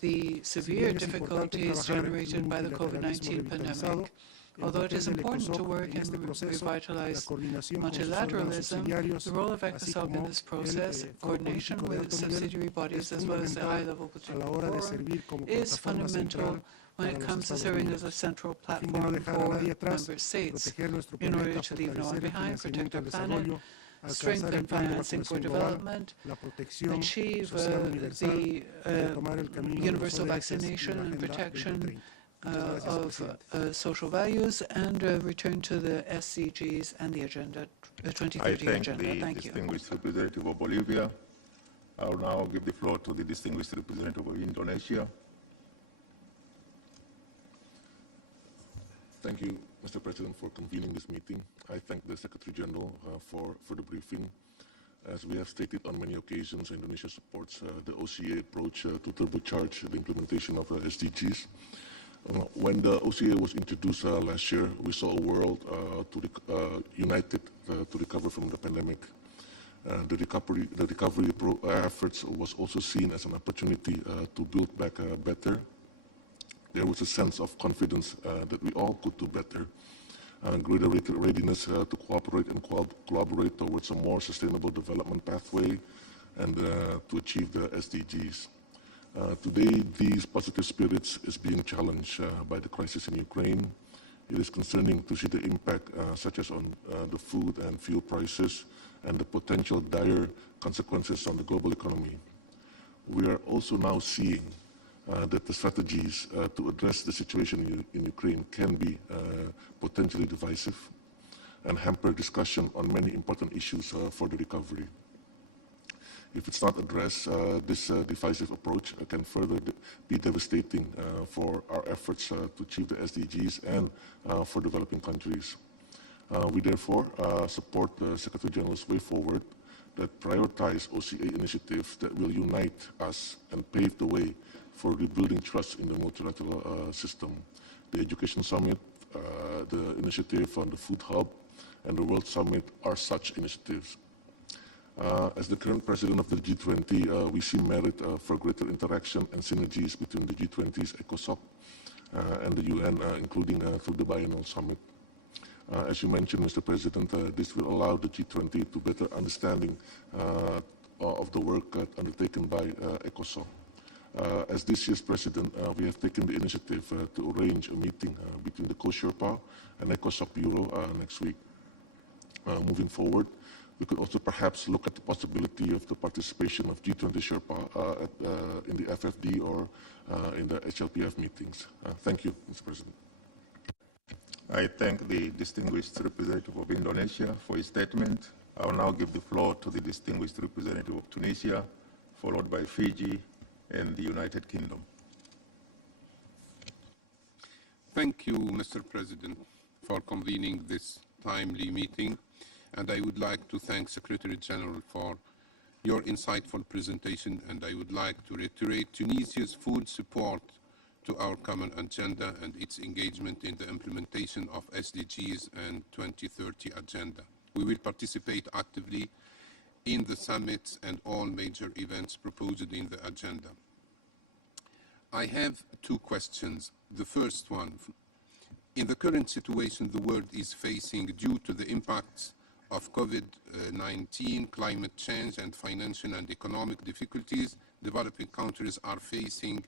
the severe difficulties generated by the COVID-19 pandemic. Although it is important to work and revitalize multilateralism, the role of ECOSOC in this process, coordination with subsidiary bodies as well as the high-level political forum, is fundamental when it comes to serving as a central platform for member states in order to leave no one behind, protect our planet, strengthen financing for development, achieve the universal vaccination and protection of social values, and return to the SDGs and the agenda, 2030 agenda. Thank the distinguished representative of Bolivia. I will now give the floor to the distinguished representative of Indonesia. Thank you, Mr. President, for convening this meeting. I thank the Secretary-General for the briefing. As we have stated on many occasions, Indonesia supports the OCA approach to turbocharge the implementation of SDGs. When the OCA was introduced last year, we saw a world united to recover from the pandemic. The recovery efforts was also seen as an opportunity to build back better. There was a sense of confidence that we all could do better, greater readiness to cooperate and collaborate towards a more sustainable development pathway and to achieve the SDGs. Today, these positive spirits is being challenged by the crisis in Ukraine. It is concerning to see the impact such as on the food and fuel prices and the potential dire consequences on the global economy. We are also now seeing that the strategies to address the situation in Ukraine can be potentially divisive and hamper discussion on many important issues for the recovery. If it's not addressed, this divisive approach can further be devastating for our efforts to achieve the SDGs and for developing countries. We therefore support the Secretary-General's way forward that prioritize OCA initiatives that will unite us and pave the way for rebuilding trust in the multilateral system. The Education Summit, the initiative on the Food Hub, and the World Summit are such initiatives. As the current president of the G20, we see merit for greater interaction and synergies between the G20's ECOSOC and the UN, including through the biennial summit. As you mentioned, Mr. President, this will allow the G20 to better understanding of the work undertaken by ECOSOC. As this year's president, we have taken the initiative to arrange a meeting between the Co-Sherpa and ECOSOC Bureau next week. Moving forward, we could also perhaps look at the possibility of the participation of G20 Sherpa in the FFD or in the HLPF meetings. Thank you, Mr. President. I thank the distinguished representative of Indonesia for his statement. I will now give the floor to the distinguished representative of Tunisia, followed by Fiji and the United Kingdom. Thank you, Mr. President, for convening this timely meeting, and I would like to thank Secretary-General for your insightful presentation, and I would like to reiterate Tunisia's full support to our common agenda and its engagement in the implementation of SDGs and 2030 agenda. We will participate actively in the summits and all major events proposed in the agenda. I have two questions. The first one, in the current situation the world is facing due to the impacts of COVID-19, climate change, and financial and economic difficulties developing countries are facing,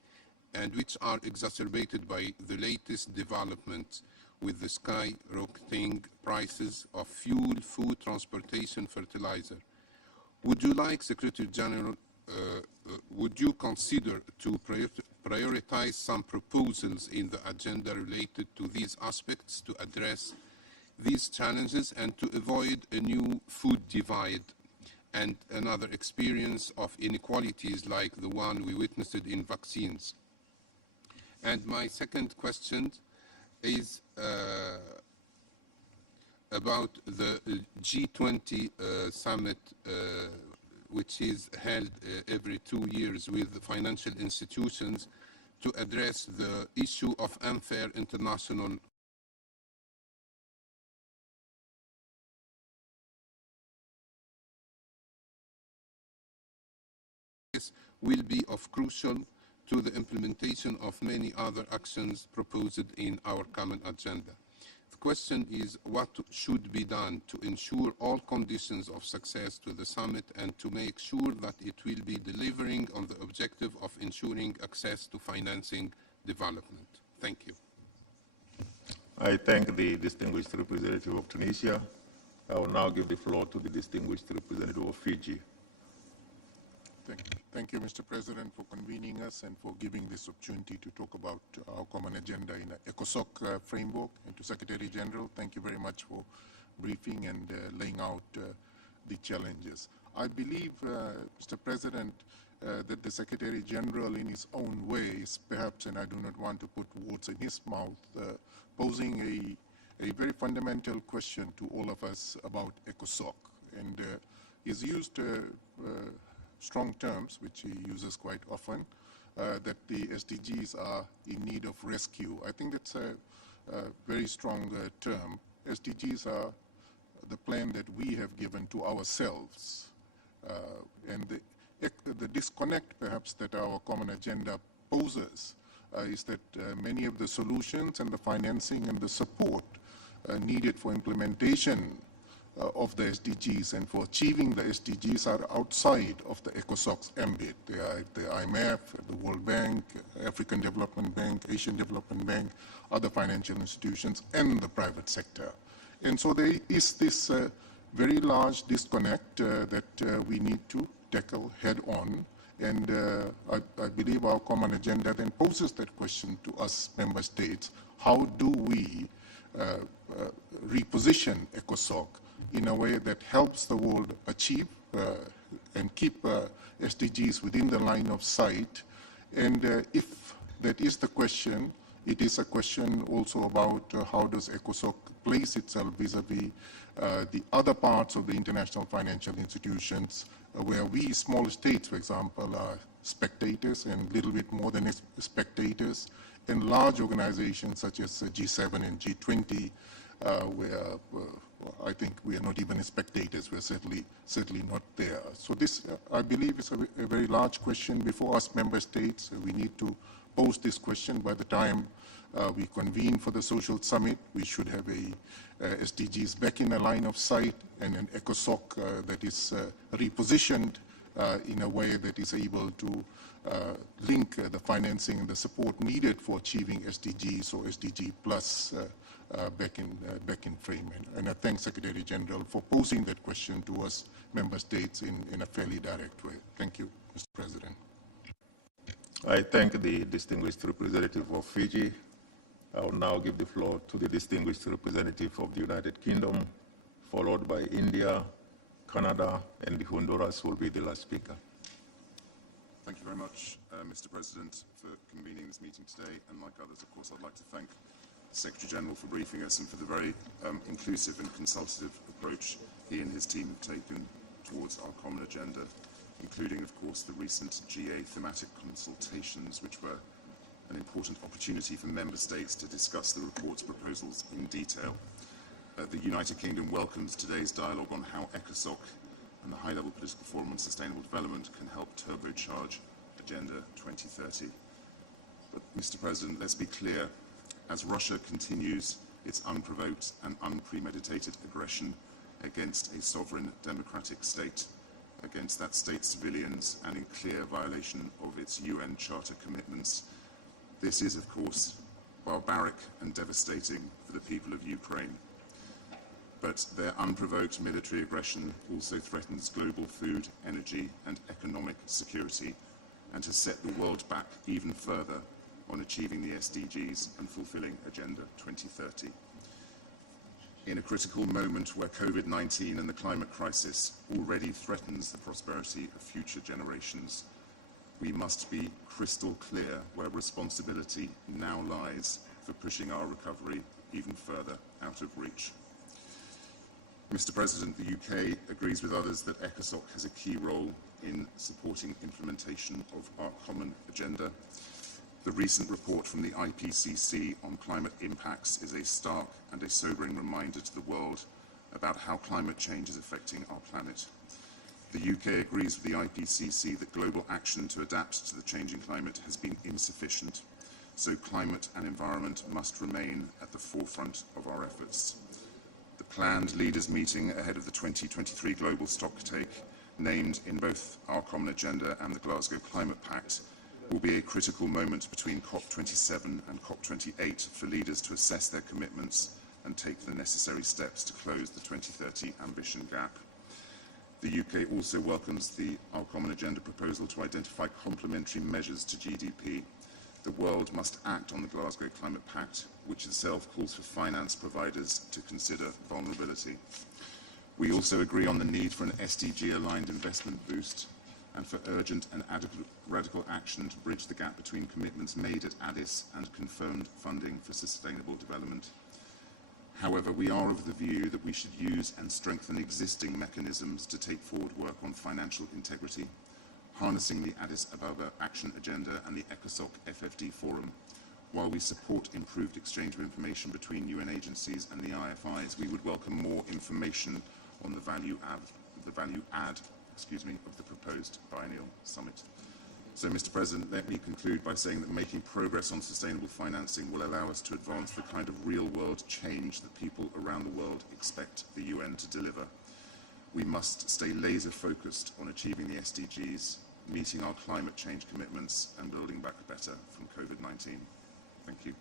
and which are exacerbated by the latest developments with the skyrocketing prices of fuel, food, transportation, fertilizer. Would you like, Secretary General, would you consider to prioritize some proposals in the agenda related to these aspects to address these challenges and to avoid a new food divide and another experience of inequalities like the one we witnessed in vaccines? And my second question is about the G20 summit, which is held every 2 years with the financial institutions to address the issue of unfair international will be of crucial to the implementation of many other actions proposed in our common agenda. The question is what should be done to ensure all conditions of success to the summit and to make sure that it will be delivering on the objective of ensuring access to financing development. Thank you. I thank the distinguished representative of Tunisia. I will now give the floor to the distinguished representative of Fiji. Thank you, Mr. President, for convening us and for giving this opportunity to talk about our common agenda in an ECOSOC framework. And to Secretary General, thank you very much for briefing and laying out the challenges. I believe, Mr. President, that the Secretary General in his own way is perhaps, and I do not want to put words in his mouth, posing a very fundamental question to all of us about ECOSOC. And he's used strong terms, which he uses quite often, that the SDGs are in need of rescue. I think that's a very strong term. SDGs are the plan that we have given to ourselves. And the disconnect, perhaps, that our common agenda poses is that many of the solutions and the financing and the support needed for implementation of the SDGs and for achieving the SDGs are outside of the ECOSOC's ambit. They are the IMF, the World Bank, African Development Bank, Asian Development Bank, other financial institutions, and the private sector. And so there is this very large disconnect that we need to tackle head on. And I believe our common agenda then poses that question to us member states. How do we reposition ECOSOC in a way that helps the world achieve and keep SDGs within the line of sight? And if that is the question, it is a question also about how does ECOSOC place itself vis-a-vis the other parts of the international financial institutions where we, small states, for example, are spectators and a little bit more than spectators, and large organizations such as G7 and G20, where I think we are not even spectators. We're certainly not there. So this, I believe, is a very large question before us member states. We need to pose this question by the time we convene for the social summit. We should have a SDGs back in a line of sight and an ECOSOC that is repositioned in a way that is able to link the financing and the support needed for achieving SDGs or SDG plus back in frame. And I thank Secretary General for posing that question to us member states in a fairly direct way. Thank you, Mr. President. I thank the distinguished representative of Fiji. I will now give the floor to the distinguished representative of the United Kingdom, followed by India, Canada, and Honduras will be the last speaker. Thank you very much, Mr. President, for convening this meeting today. And like others, of course, I'd like to thank the Secretary General for briefing us and for the very inclusive and consultative approach he and his team have taken towards our common agenda, including, of course, the recent GA thematic consultations, which were an important opportunity for member states to discuss the report's proposals in detail. The United Kingdom welcomes today's dialogue on how ECOSOC and the high-level political forum on sustainable development can help turbocharge Agenda 2030. But, Mr. President, let's be clear. As Russia continues its unprovoked and unpremeditated aggression against a sovereign democratic state, against that state's civilians, and in clear violation of its UN Charter commitments, this is, of course, barbaric and devastating for the people of Ukraine. But their unprovoked military aggression also threatens global food, energy, and economic security, and has set the world back even further on achieving the SDGs and fulfilling Agenda 2030. In a critical moment where COVID-19 and the climate crisis already threatens the prosperity of future generations, we must be crystal clear where responsibility now lies for pushing our recovery even further out of reach. Mr. President, the UK agrees with others that ECOSOC has a key role in supporting implementation of our common agenda. The recent report from the IPCC on climate impacts is a stark and a sobering reminder to the world about how climate change is affecting our planet. The UK agrees with the IPCC that global action to adapt to the changing climate has been insufficient, so climate and environment must remain at the forefront of our efforts. The planned leaders' meeting ahead of the 2023 Global Stocktake, named in both our common agenda and the Glasgow Climate Pact, will be a critical moment between COP27 and COP28 for leaders to assess their commitments and take the necessary steps to close the 2030 ambition gap. The UK also welcomes our common agenda proposal to identify complementary measures to GDP. The world must act on the Glasgow Climate Pact, which itself calls for finance providers to consider vulnerability. We also agree on the need for an SDG-aligned investment boost and for urgent and adequate radical action to bridge the gap between commitments made at Addis and confirmed funding for sustainable development. However, we are of the view that we should use and strengthen existing mechanisms to take forward work on financial integrity, harnessing the Addis Ababa Action Agenda and the ECOSOC FFD Forum. While we support improved exchange of information between UN agencies and the IFIs, we would welcome more information on the value add of the proposed biennial summit. So, Mr. President, let me conclude by saying that making progress on sustainable financing will allow us to advance the kind of real-world change that people around the world expect the UN to deliver. We must stay laser-focused on achieving the SDGs, meeting our climate change commitments, and building back better from COVID-19. Thank you.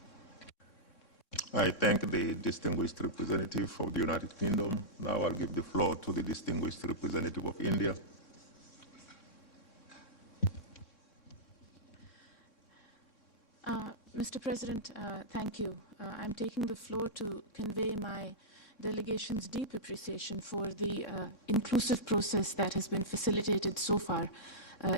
I thank the distinguished representative of the United Kingdom. Now I'll give the floor to the distinguished representative of India. Mr. President, thank you. I'm taking the floor to convey my delegation's deep appreciation for the inclusive process that has been facilitated so far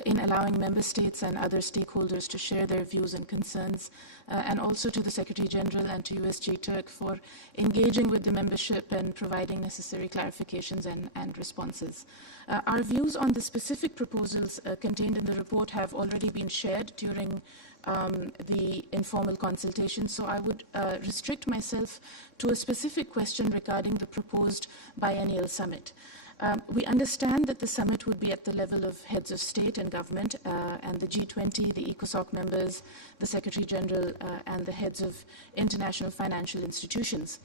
in allowing member states and other stakeholders to share their views and concerns, and also to the Secretary-General and to USG Turk for engaging with the membership and providing necessary clarifications and responses. Our views on the specific proposals contained in the report have already been shared during the informal consultation, so I would restrict myself to a specific question regarding the proposed biennial summit. We understand that the summit would be at the level of heads of state and government, and the G20, the ECOSOC members, the Secretary-General, and the heads of international financial institutions.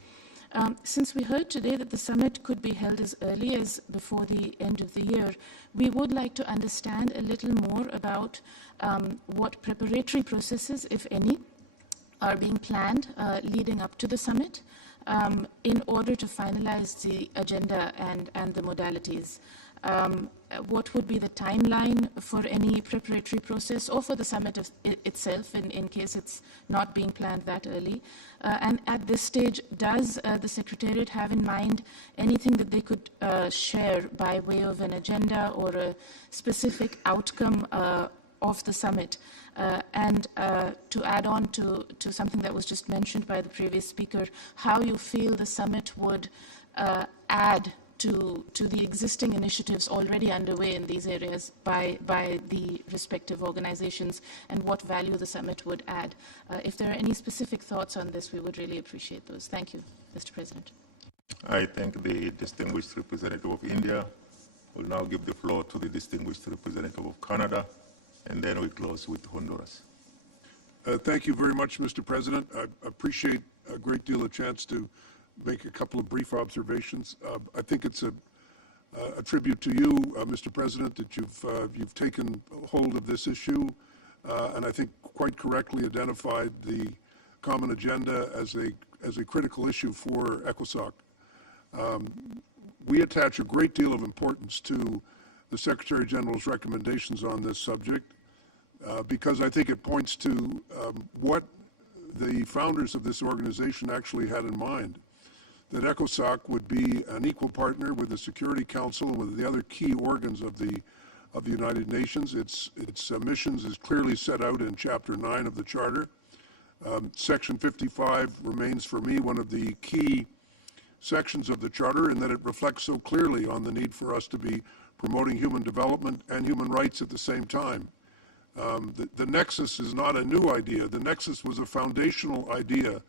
Since we heard today that the summit could be held as early as before the end of the year, we would like to understand a little more about what preparatory processes, if any, are being planned leading up to the summit in order to finalize the agenda and the modalities. What would be the timeline for any preparatory process or for the summit itself in case it's not being planned that early? And at this stage, does the Secretariat have in mind anything that they could share by way of an agenda or a specific outcome of the summit? And to add on to something that was just mentioned by the previous speaker, how you feel the summit would add to the existing initiatives already underway in these areas by the respective organizations, and what value the summit would add. If there are any specific thoughts on this, we would really appreciate those. Thank you, Mr. President. I thank the distinguished representative of India. We'll now give the floor to the distinguished representative of Canada, and then we close with Honduras. Thank you very much, Mr. President. I appreciate a great deal of chance to make a couple of brief observations. I think it's a tribute to you, Mr. President, that you've taken hold of this issue, and I think quite correctly identified the common agenda as a critical issue for ECOSOC. We attach a great deal of importance to the Secretary-General's recommendations on this subject because I think it points to what the founders of this organization actually had in mind, that ECOSOC would be an equal partner with the Security Council and with the other key organs of the United Nations. Its missions is clearly set out in Chapter 9 of the Charter. Section 55 remains for me one of the key sections of the Charter in that it reflects so clearly on the need for us to be promoting human development and human rights at the same time. The nexus is not a new idea. The nexus was a foundational idea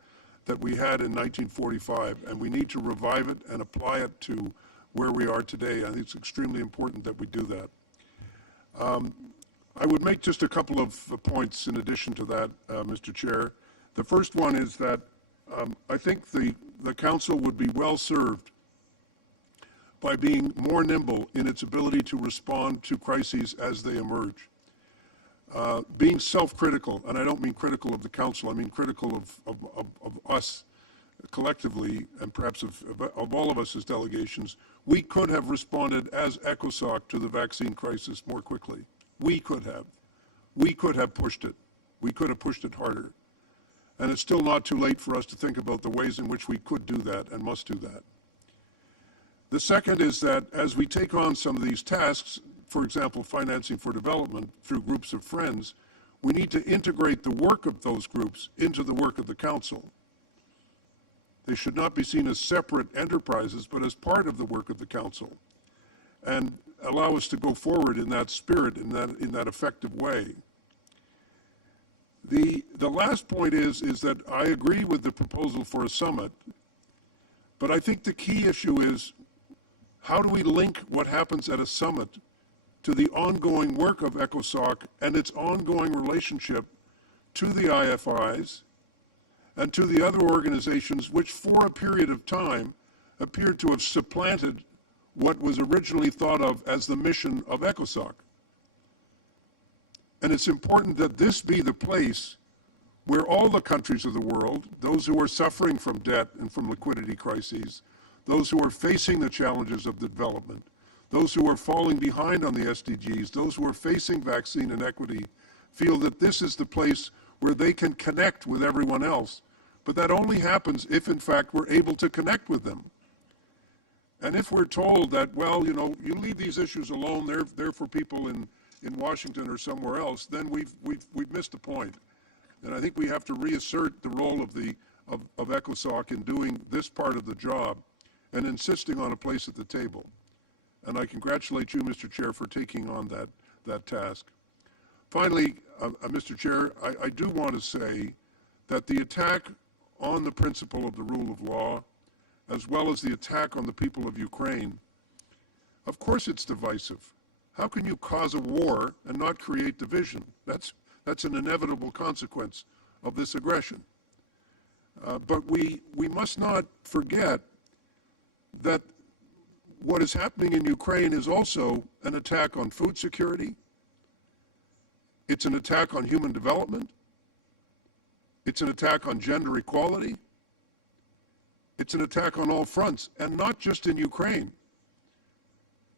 that we had in 1945, and we need to revive it and apply it to where we are today. I think it's extremely important that we do that. I would make just a couple of points in addition to that, Mr. Chair. The first one is that I think the Council would be well served by being more nimble in its ability to respond to crises as they emerge. Being self-critical, and I don't mean critical of the Council, I mean critical of us collectively, and perhaps of all of us as delegations, we could have responded as ECOSOC to the vaccine crisis more quickly. We could have. We could have pushed it. We could have pushed it harder. And it's still not too late for us to think about the ways in which we could do that and must do that. The second is that as we take on some of these tasks, for example, financing for development through groups of friends, we need to integrate the work of those groups into the work of the Council. They should not be seen as separate enterprises, but as part of the work of the Council, and allow us to go forward in that spirit, in that effective way. The last point is that I agree with the proposal for a summit, but I think the key issue is how do we link what happens at a summit to the ongoing work of ECOSOC and its ongoing relationship to the IFIs and to the other organizations which for a period of time appeared to have supplanted what was originally thought of as the mission of ECOSOC. And it's important that this be the place where all the countries of the world, those who are suffering from debt and from liquidity crises, those who are facing the challenges of development, those who are falling behind on the SDGs, those who are facing vaccine inequity, feel that this is the place where they can connect with everyone else. But that only happens if, in fact, we're able to connect with them. And if we're told that, well, you know, you leave these issues alone, they're for people in Washington or somewhere else, then we've missed the point. And I think we have to reassert the role of ECOSOC in doing this part of the job and insisting on a place at the table. And I congratulate you, Mr. Chair, for taking on that task. Finally, Mr. Chair, I do want to say that the attack on the principle of the rule of law, as well as the attack on the people of Ukraine, of course it's divisive. How can you cause a war and not create division? That's an inevitable consequence of this aggression. But we must not forget that what is happening in Ukraine is also an attack on food security. It's an attack on human development. It's an attack on gender equality. It's an attack on all fronts, and not just in Ukraine.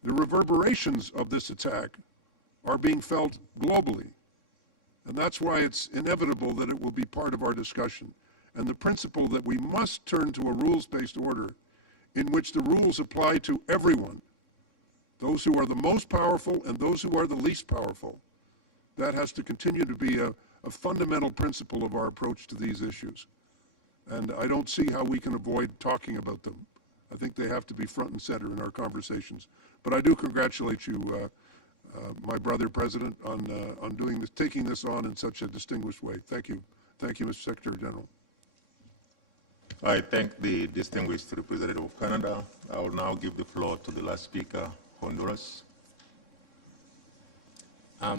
The reverberations of this attack are being felt globally. And that's why it's inevitable that it will be part of our discussion. And the principle that we must turn to a rules-based order in which the rules apply to everyone, those who are the most powerful and those who are the least powerful. That has to continue to be a fundamental principle of our approach to these issues. And I don't see how we can avoid talking about them. I think they have to be front and center in our conversations. But I do congratulate you, my brother President, on doing this, taking this on in such a distinguished way. Thank you. Thank you, Mr. Secretary General. I thank the distinguished representative of Canada. I will now give the floor to the last speaker Honduras.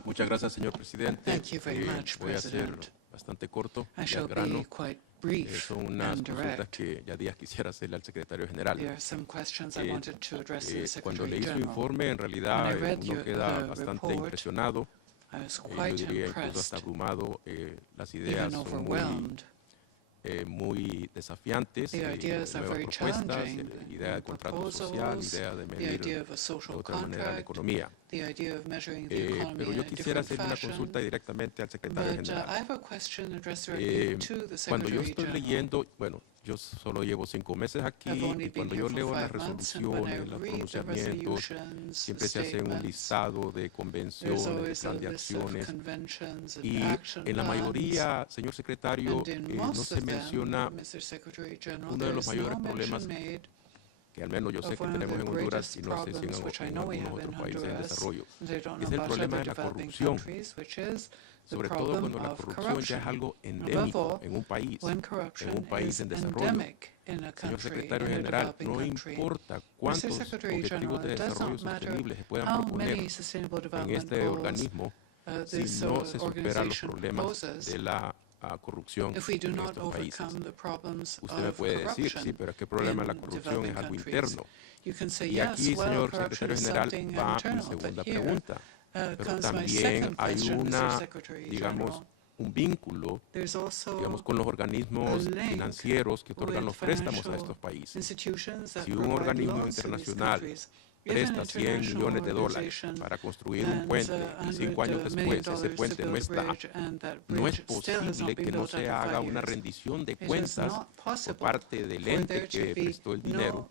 Muchas gracias, señor presidente. Thank you very much, Voy a ser President. bastante corto I y shall al grano. be quite brief Son unas and consultas direct. que ya días quisiera hacerle al secretario general. There are some questions I wanted to address to the Cuando leí su Secretary-General. informe, en realidad When I read uno the queda bastante report, impresionado. I was Yo quite diría incluso hasta impressed, abrumado. Las ideas even son overwhelmed. muy desafiantes, The ideas are nuevas very propuestas, challenging, idea de contrato social, proposals, idea de the medir idea of a de social otra manera la contract, economía. the idea of measuring the Pero economy yo in a quisiera different hacerle una fashion. consulta directamente al secretario But general. I have a question addressed directly to the Cuando yo estoy Secretary-General. leyendo, bueno, yo solo llevo 5 meses aquí I've only y been cuando here yo for leo las 5 months, and when I resoluciones, los read the pronunciamientos, resolutions, siempre se hace un statements, listado de there's convenciones, de always a plan de list of acciones conventions and y action en la plans, mayoría, señor secretario, and in no most se of them, menciona Mr. Secretary-General, uno de there los is mayores no problemas mention made que al menos yo sé of que one of tenemos the en Honduras y greatest no sé si problems, which I en know we algunos have in otros países en Honduras, desarrollo. and I don't Es know el about problema other de la developing corrupción. countries, which is the Sobre todo problem cuando la of corrupción ya corruption. es algo Above endémico all, en un país, when en corruption un país is en desarrollo. endemic in a Señor country, secretario in a general, developing no country. importa Mr. cuántos Secretary-General, objetivos de it does desarrollo not matter sostenible se puedan how proponer many sustainable en development este goals organismo si this no se superan los organization problemas proposes, de la corrupción if we do en not estos países. overcome the problems Usted me of puede decir, sí, corruption pero es que el problema de la in corrupción es developing algo countries. interno. You can say, Y yes, aquí, well, señor corruption secretario is general, something va mi internal, segunda but here pregunta. Pero comes my también second hay question, Mr. digamos, Secretary-General. un vínculo, There's also digamos, con los organismos a link financieros que otorgan with los préstamos a financial estos países. institutions that Si un provide organismo loans to these internacional countries. If an presta 100 international millones de dólares organization para construir un lends puente y 5 años $100 million después ese to puente no build a está, bridge, and that no es bridge still has posible not que been no built se after haga 5 una years. rendición de It is cuentas not por possible parte del for ente there que to be prestó el dinero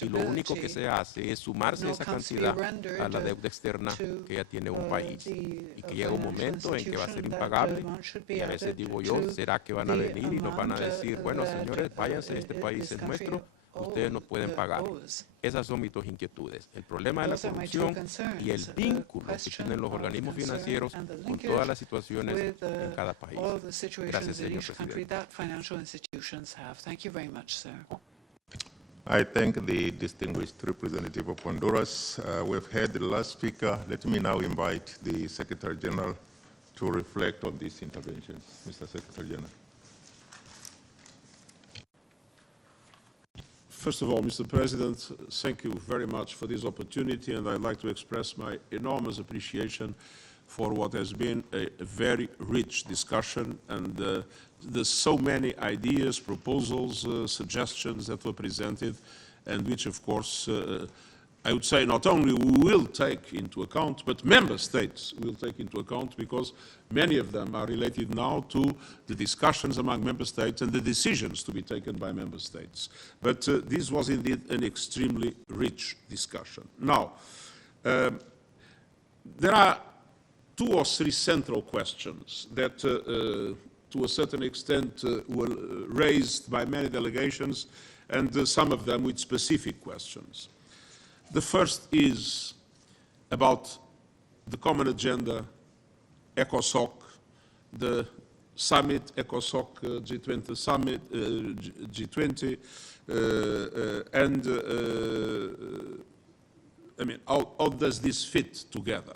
y lo único que accountability, se hace es sumarse no esa accounts to be cantidad rendered a la deuda externa to, que ya tiene un país y que llega un financial momento en que va a ser institution, that impagable amount should be y a veces added digo yo, to ¿será que van a the venir y nos van a amount, decir, bueno that, señores, váyanse, este país this es country nuestro, ustedes no pueden pagar? owes? Esas son mis dos inquietudes, el problema de la Those are my two corrupción concerns, y el the vínculo que question tienen los of organismos concern financieros and the con linkage todas las situaciones with, en cada país. all of the situations Gracias, in señor each country presidente. that financial institutions have. Thank you very much, sir. I thank the distinguished representative of Honduras. We've heard the last speaker. Let me now invite the Secretary-General to reflect on these interventions. Mr. Secretary-General. First of all, Mr. President, thank you very much for this opportunity, and I'd like to express my enormous appreciation for what has been a very rich discussion, and there's so many ideas, proposals, suggestions that were presented, and which, of course, I would say not only we will take into account, but member states will take into account, because many of them are related now to the discussions among member states and the decisions to be taken by member states. But this was indeed an extremely rich discussion. Now, there are 2 or 3 central questions that, to a certain extent, were raised by many delegations, and some of them with specific questions. The first is about the common agenda, ECOSOC, the summit, ECOSOC G20 summit, G20, and I mean, how does this fit together?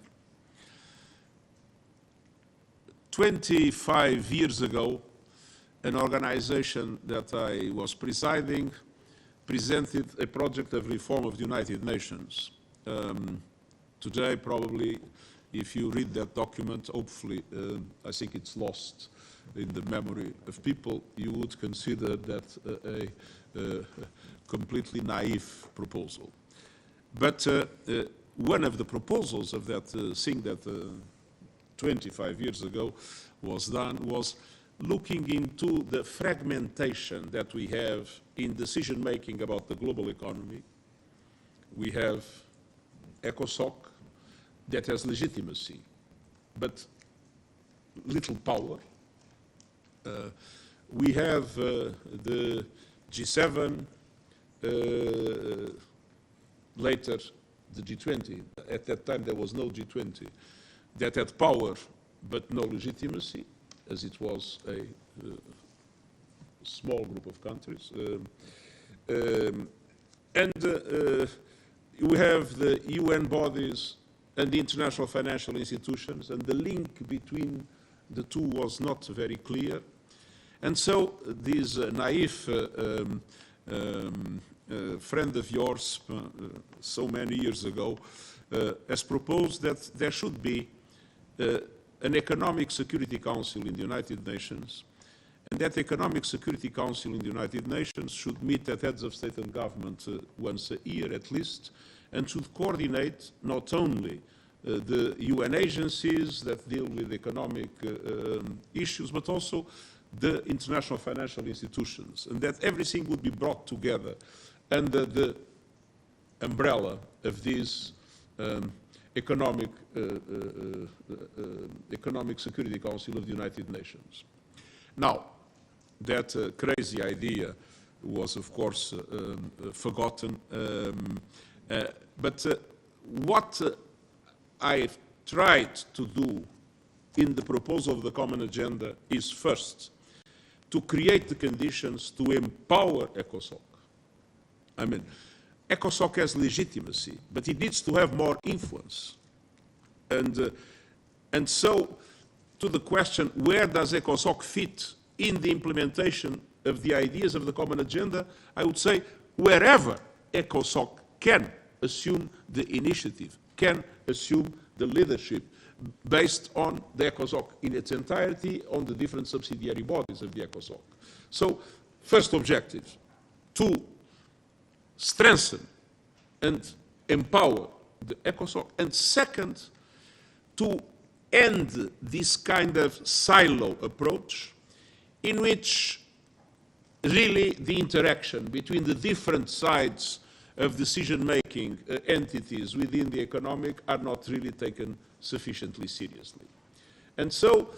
25 years ago, an organization that I was presiding presented a project of reform of the United Nations. Today, probably, if you read that document, hopefully, I think it's lost in the memory of people, you would consider that a completely naive proposal. But one of the proposals of that thing that 25 years ago was done was looking into the fragmentation that we have in decision-making about the global economy. We have ECOSOC that has legitimacy, but little power. We have the G7, later the G20. At that time there was no G20 that had power but no legitimacy, as it was a small group of countries. we have the UN bodies and the international financial institutions, and the link between the two was not very clear. And so this naive friend of yours so many years ago has proposed that there should be an Economic Security Council in the United Nations, and that Economic Security Council in the United Nations should meet at heads of state and government once a year at least, and should coordinate not only the UN agencies that deal with economic issues, but also the international financial institutions, and that everything would be brought together under the umbrella of this Economic Security Council of the United Nations. Now, that crazy idea was, of course, forgotten, but what I've tried to do in the proposal of the common agenda is first to create the conditions to empower ECOSOC. I mean, ECOSOC has legitimacy, but it needs to have more influence. And so, to the question, where does ECOSOC fit in the implementation of the ideas of the common agenda, I would say wherever ECOSOC can assume the initiative, can assume the leadership, based on the ECOSOC in its entirety, on the different subsidiary bodies of the ECOSOC. So, first objective, to strengthen and empower the ECOSOC, and second, to end this kind of silo approach in which really the interaction between the different sides of decision-making entities within the economic are not really taken sufficiently seriously. And so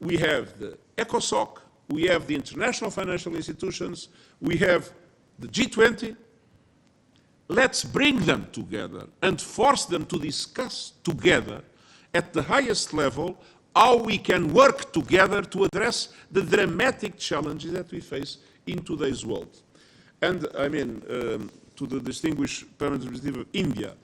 we have the ECOSOC, we have the international financial institutions, we have the G20. Let's bring them together and force them to discuss together at the highest level how we can work together to address the dramatic challenges that we face in today's world. And I mean, to the distinguished permanent representative of India,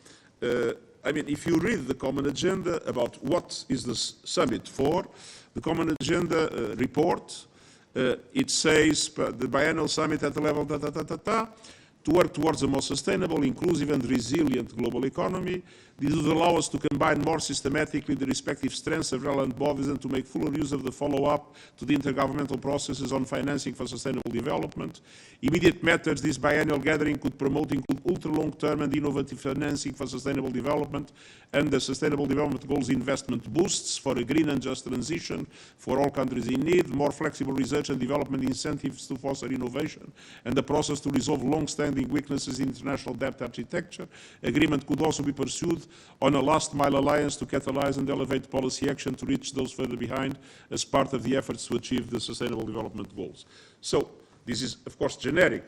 I mean, if you read the common agenda about what is the summit for, the common agenda report, it says the biennial summit at the level to work towards a more sustainable, inclusive and resilient global economy. This would allow us to combine more systematically the respective strengths of relevant bodies and to make fuller use of the follow-up to the intergovernmental processes on financing for sustainable development. Immediate methods this biennial gathering could promote include ultra-long-term and innovative financing for sustainable development and the Sustainable Development Goals investment boosts for a green and just transition for all countries in need, more flexible research and development incentives to foster innovation, and the process to resolve long-standing weaknesses in international debt architecture. Agreement could also be pursued on a last-mile alliance to catalyze and elevate policy action to reach those further behind as part of the efforts to achieve the Sustainable Development Goals. So, this is, of course, generic.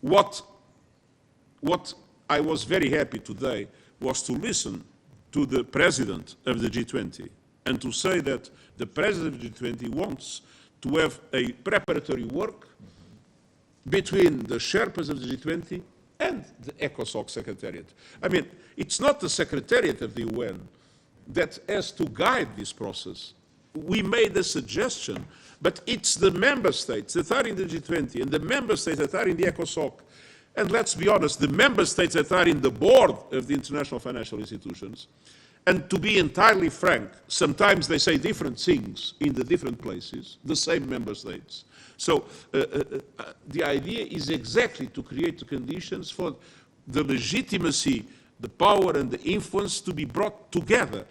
What I was very happy today was to listen to the president of the G20 and to say that the president of the G20 wants to have a preparatory work between the Sherpas of the G20 and the ECOSOC Secretariat. I mean, it's not the Secretariat of the UN that has to guide this process. We made a suggestion, but it's the member states that are in the G20 and the member states that are in the ECOSOC. And let's be honest, the member states that are in the board of the international financial institutions, and to be entirely frank, sometimes they say different things in the different places, the same member states. So the idea is exactly to create the conditions for the legitimacy, the power and the influence to be brought together,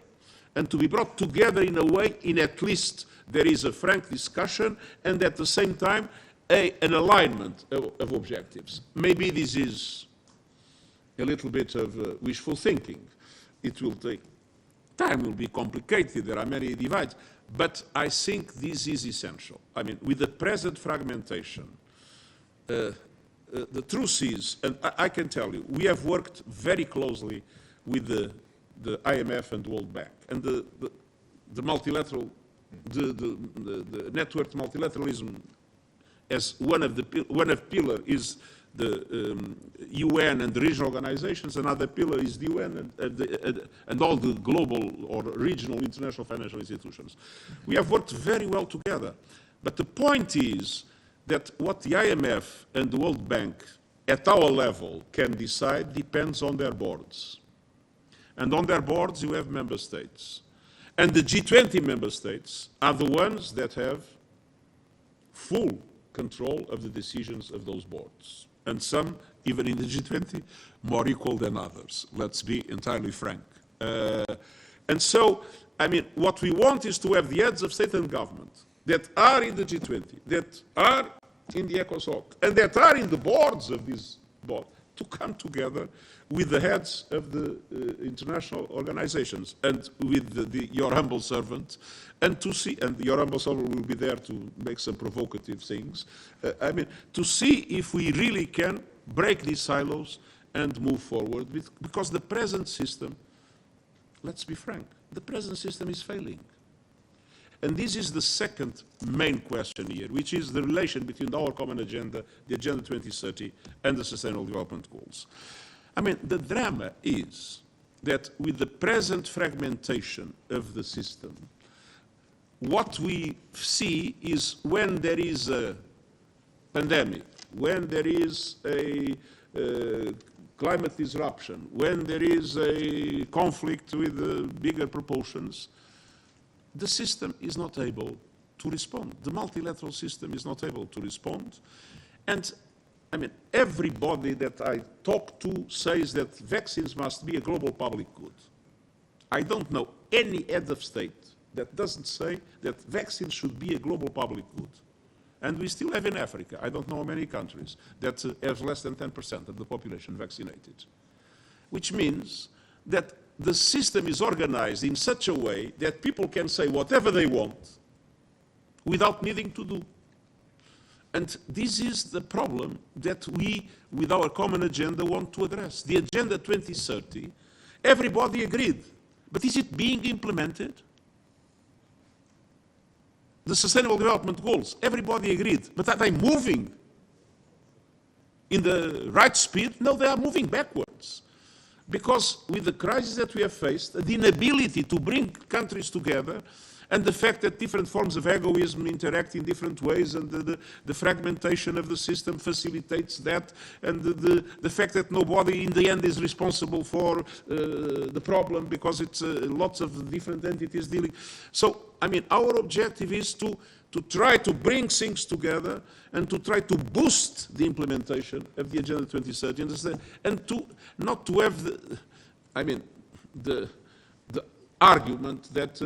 and to be brought together in a way in at least there is a frank discussion and at the same time an alignment of objectives. Maybe this is a little bit of wishful thinking. It will take time, will be complicated, there are many divides, but I think this is essential. I mean, with the present fragmentation, the truth is, and I can tell you, we have worked very closely with the IMF and the World Bank, and the multilateral, the networked multilateralism as one of pillar is UN and the regional organizations. Another pillar is the UN and all the global or regional international financial institutions. We have worked very well together. But the point is that what the IMF and the World Bank at our level can decide depends on their boards. And on their boards you have member states. And the G20 member states are the ones that have full control of the decisions of those boards. And some, even in the G20, more equal than others. Let's be entirely frank. And so, I mean, what we want is to have the heads of state and government that are in the G20, that are in the ECOSOC, and that are in the boards of this board, to come together with the heads of the international organizations and with your humble servant, and to see, and your humble servant will be there to make some provocative things, I mean, to see if we really can break these silos and move forward, because the present system, let's be frank, the present system is failing. And this is the second main question here, which is the relation between our common agenda, the Agenda 2030, and the Sustainable Development Goals. I mean, the drama is that with the present fragmentation of the system, what we see is when there is a pandemic, when there is a climate disruption, when there is a conflict with bigger proportions, the system is not able to respond. The multilateral system is not able to respond. And, I mean, everybody that I talk to says that vaccines must be a global public good. I don't know any head of state that doesn't say that vaccines should be a global public good. And we still have in Africa, I don't know many countries, that have less than 10% of the population vaccinated. Which means that the system is organized in such a way that people can say whatever they want without needing to do. And this is the problem that we, with our common agenda, want to address. The Agenda 2030, everybody agreed. But is it being implemented? The Sustainable Development Goals, everybody agreed. But are they moving in the right speed? No, they are moving backwards. Because with the crisis that we have faced, the inability to bring countries together, and the fact that different forms of egoism interact in different ways, and the fragmentation of the system facilitates that, and the fact that nobody in the end is responsible for the problem because it's lots of different entities dealing. So, I mean, our objective is to try to bring things together and to try to boost the implementation of the Agenda 2030 and to not to have the argument that,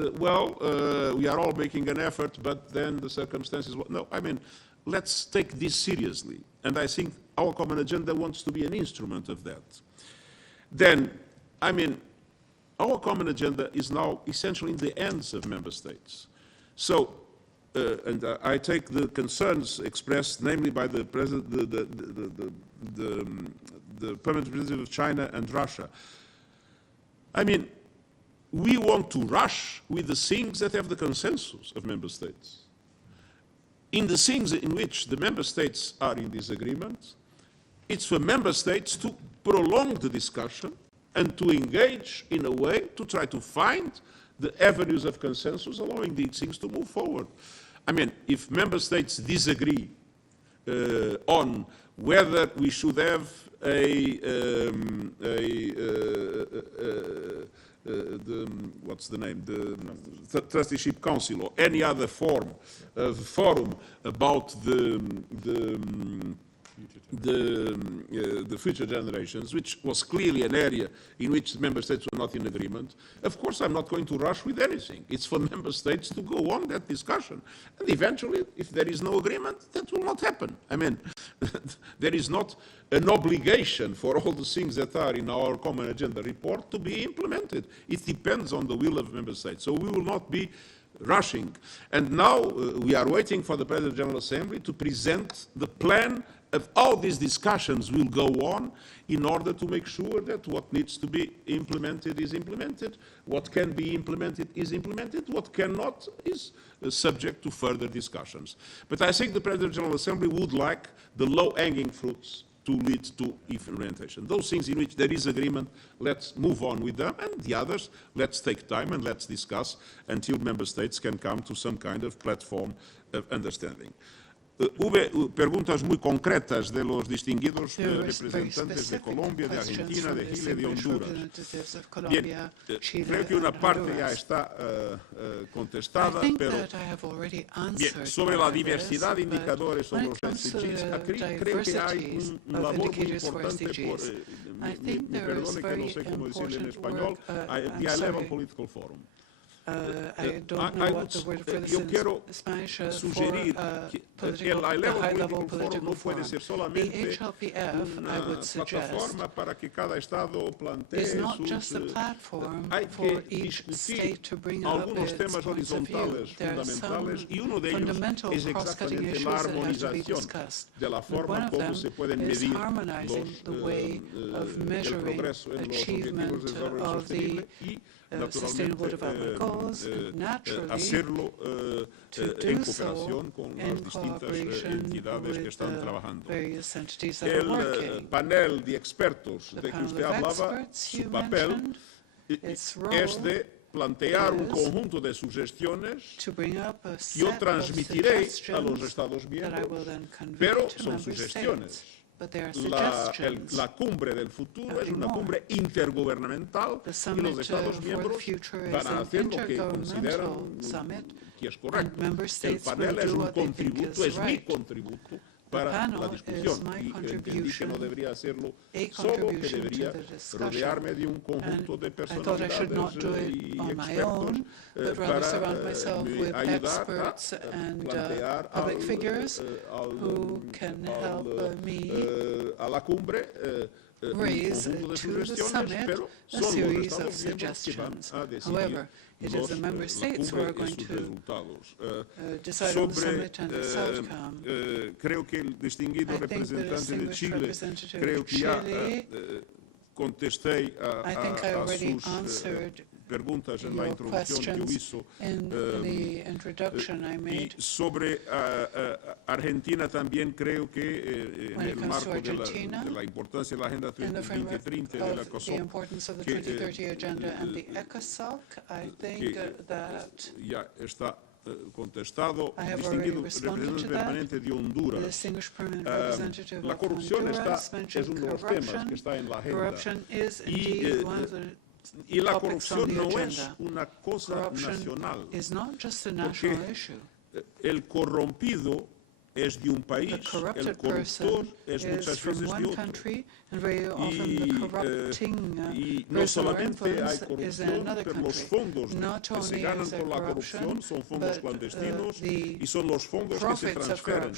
we are all making an effort, but then the circumstances... No, I mean, let's take this seriously. And I think our common agenda wants to be an instrument of that. Then, I mean, our common agenda is now essentially in the hands of member states. So, and I take the concerns expressed, namely by the president, the permanent representative of China and Russia. I mean, we want to rush with the things that have the consensus of member states. In the things in which the member states are in disagreement, it's for member states to prolong the discussion and to engage in a way to try to find the avenues of consensus allowing these things to move forward. I mean, if member states disagree on whether we should have what's the name, the trusteeship council or any other form of forum about the future generations, which was clearly an area in which the member states were not in agreement. Of course, I'm not going to rush with anything. It's for member states to go on that discussion. And eventually, if there is no agreement, that will not happen. I mean, there is not an obligation for all the things that are in our common agenda report to be implemented. It depends on the will of member states. So we will not be rushing. And now we are waiting for the President of the General Assembly to present the plan of how these discussions will go on in order to make sure that what needs to be implemented is implemented, what can be implemented is implemented, what cannot is subject to further discussions. But I think the President of the General Assembly would like the low-hanging fruits to lead to implementation. Those things in which there is agreement, let's move on with them, and the others, let's take time and let's discuss until member states can come to some kind of platform of understanding. Hubo preguntas muy concretas de los distinguidos representantes de Colombia, de Argentina, de Chile, de Honduras. Bien, creo que una parte ya está contestada, pero bien, sobre la diversidad de indicadores sobre los SDGs, creo que hay una labor muy importante por, me perdone que no sé cómo decirlo en español, the High-Level Political Forum. I don't know what the word for this in Spanish sugerir que el High-Level Political Forum no puede ser solamente una plataforma para que cada Estado plantee hay que discutir algunos temas horizontales fundamentales y uno de ellos es exactamente la armonización de la forma como se pueden medir el progreso en los objetivos de desarrollo sostenible y Sustainable Development Goals, and naturally hacerlo en cooperación con las distintas entidades que están trabajando. El panel de expertos de que usted hablaba, su papel es de plantear un conjunto de sugestiones que yo transmitiré a los Estados miembros, pero son sugestiones. La cumbre del futuro es una cumbre intergubernamental y los Estados miembros van a hacer lo que consideran que es correcto. El panel es un contributo, es mi contributo para la discusión y entendí que no debería hacerlo solo, que debería rodearme de un conjunto de personalidades y expertos para ayudar a plantear a la cumbre raise to the summit a series of suggestions. However, it is the member states who are going to decide on the summit and its outcome. Creo que el distinguido representante de Chile, creo que ya contesté a sus preguntas en la introducción que hizo. Y sobre Argentina también creo que en el marco de la importancia de la Agenda 2030 de la ECOSOC, ya está contestado. Distinguido representante permanente de Honduras. La corrupción es uno de los temas que está en la agenda. Y la corrupción no es una cosa nacional, porque el corrompido es de un país, el corruptor es muchas veces de otro. Y no solamente hay corrupción, pero los fondos que se ganan por la corrupción son fondos clandestinos y son los fondos que se transfieren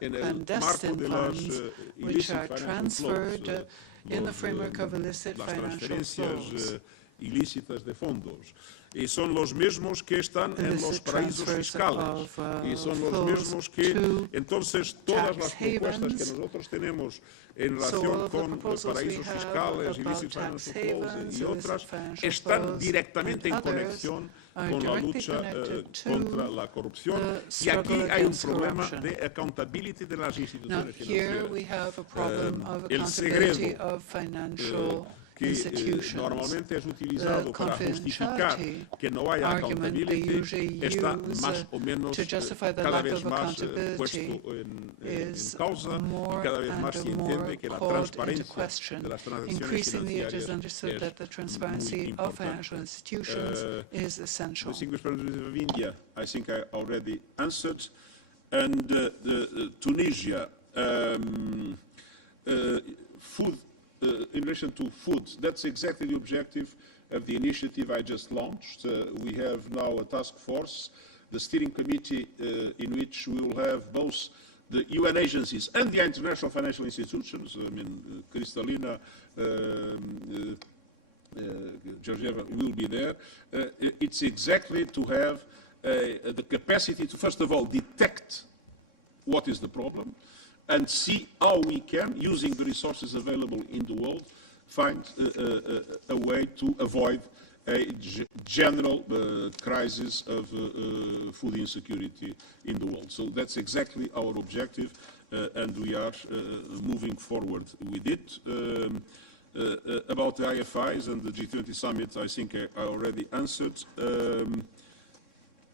en el marco de las illicit financial flows, las transferencias ilícitas de fondos. Y son los mismos que están en los paraísos fiscales. Y son los mismos que, entonces, todas las propuestas que nosotros tenemos en relación con paraísos fiscales, illicit financial flows y otras, están directamente en conexión con la lucha contra la corrupción. Y aquí hay un problema de accountability de las instituciones financieras. El segredo que normalmente es utilizado para justificar que no haya accountability está más o menos cada vez más puesto en causa y cada vez más se entiende que la transparencia de las transacciones financieras es muy importante. Distinguished President of India, I think I already answered. And Tunisia, food. In relation to food, that's exactly the objective of the initiative I just launched. We have now a task force, the steering committee, in which we will have both the UN agencies and the international financial institutions. I mean, Kristalina Georgieva will be there. It's exactly to have the capacity to, first of all, detect what is the problem, and see how we can, using the resources available in the world, find a way to avoid a general crisis of food insecurity in the world. So that's exactly our objective, and we are moving forward with it. About the IFIs and the G20 summit, I think I already answered.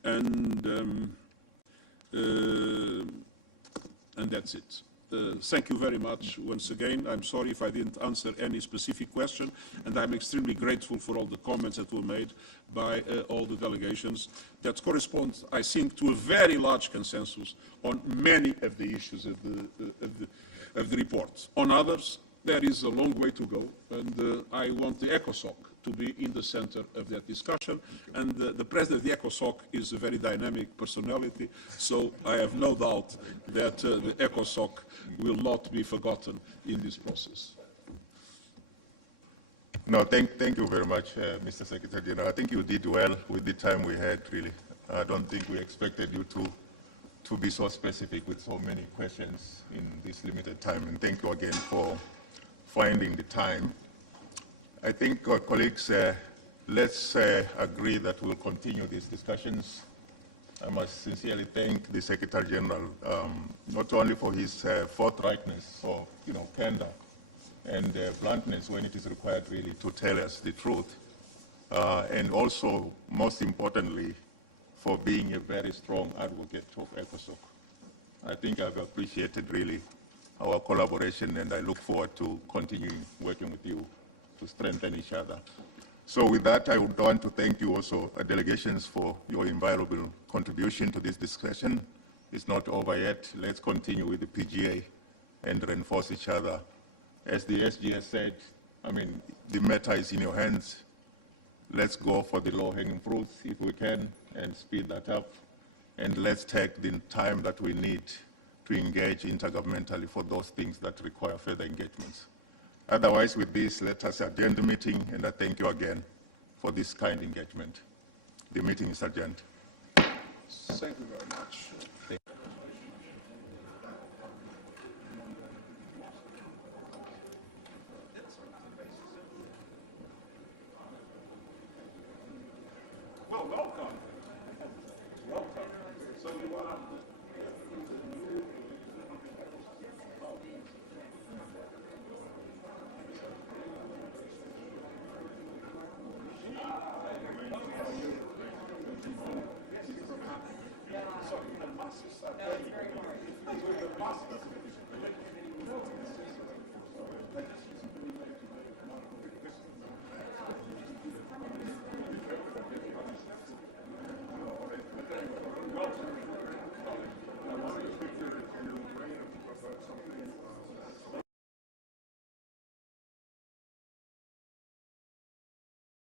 And that's it. Thank you very much once again. I'm sorry if I didn't answer any specific question, and I'm extremely grateful for all the comments that were made by all the delegations that correspond, I think, to a very large consensus on many of the issues of the report. On others, there is a long way to go, and I want the ECOSOC to be in the center of that discussion. And the president of the ECOSOC is a very dynamic personality, so I have no doubt that the ECOSOC will not be forgotten in this process. No, thank you very much, Mr. Secretary-General. I think you did well with the time we had, really. I don't think we expected you to be so specific with so many questions in this limited time, and thank you again for finding the time. I think, colleagues, let's agree that we'll continue these discussions. I must sincerely thank the Secretary-General, not only for his forthrightness, or candor and bluntness when it is required really to tell us the truth, and also, most importantly, for being a very strong advocate of ECOSOC. I think I've appreciated really our collaboration, and I look forward to continuing working with you to strengthen each other. So with that, I would want to thank you also, delegations, for your invaluable contribution to this discussion. It's not over yet. Let's continue with the PGA and reinforce each other. As the SGS said, I mean, the matter is in your hands. Let's go for the low-hanging fruits if we can and speed that up. And let's take the time that we need to engage intergovernmentally for those things that require further engagements. Otherwise, with this, let us adjourn the meeting, and I thank you again for this kind engagement. The meeting is adjourned. Thank you very much.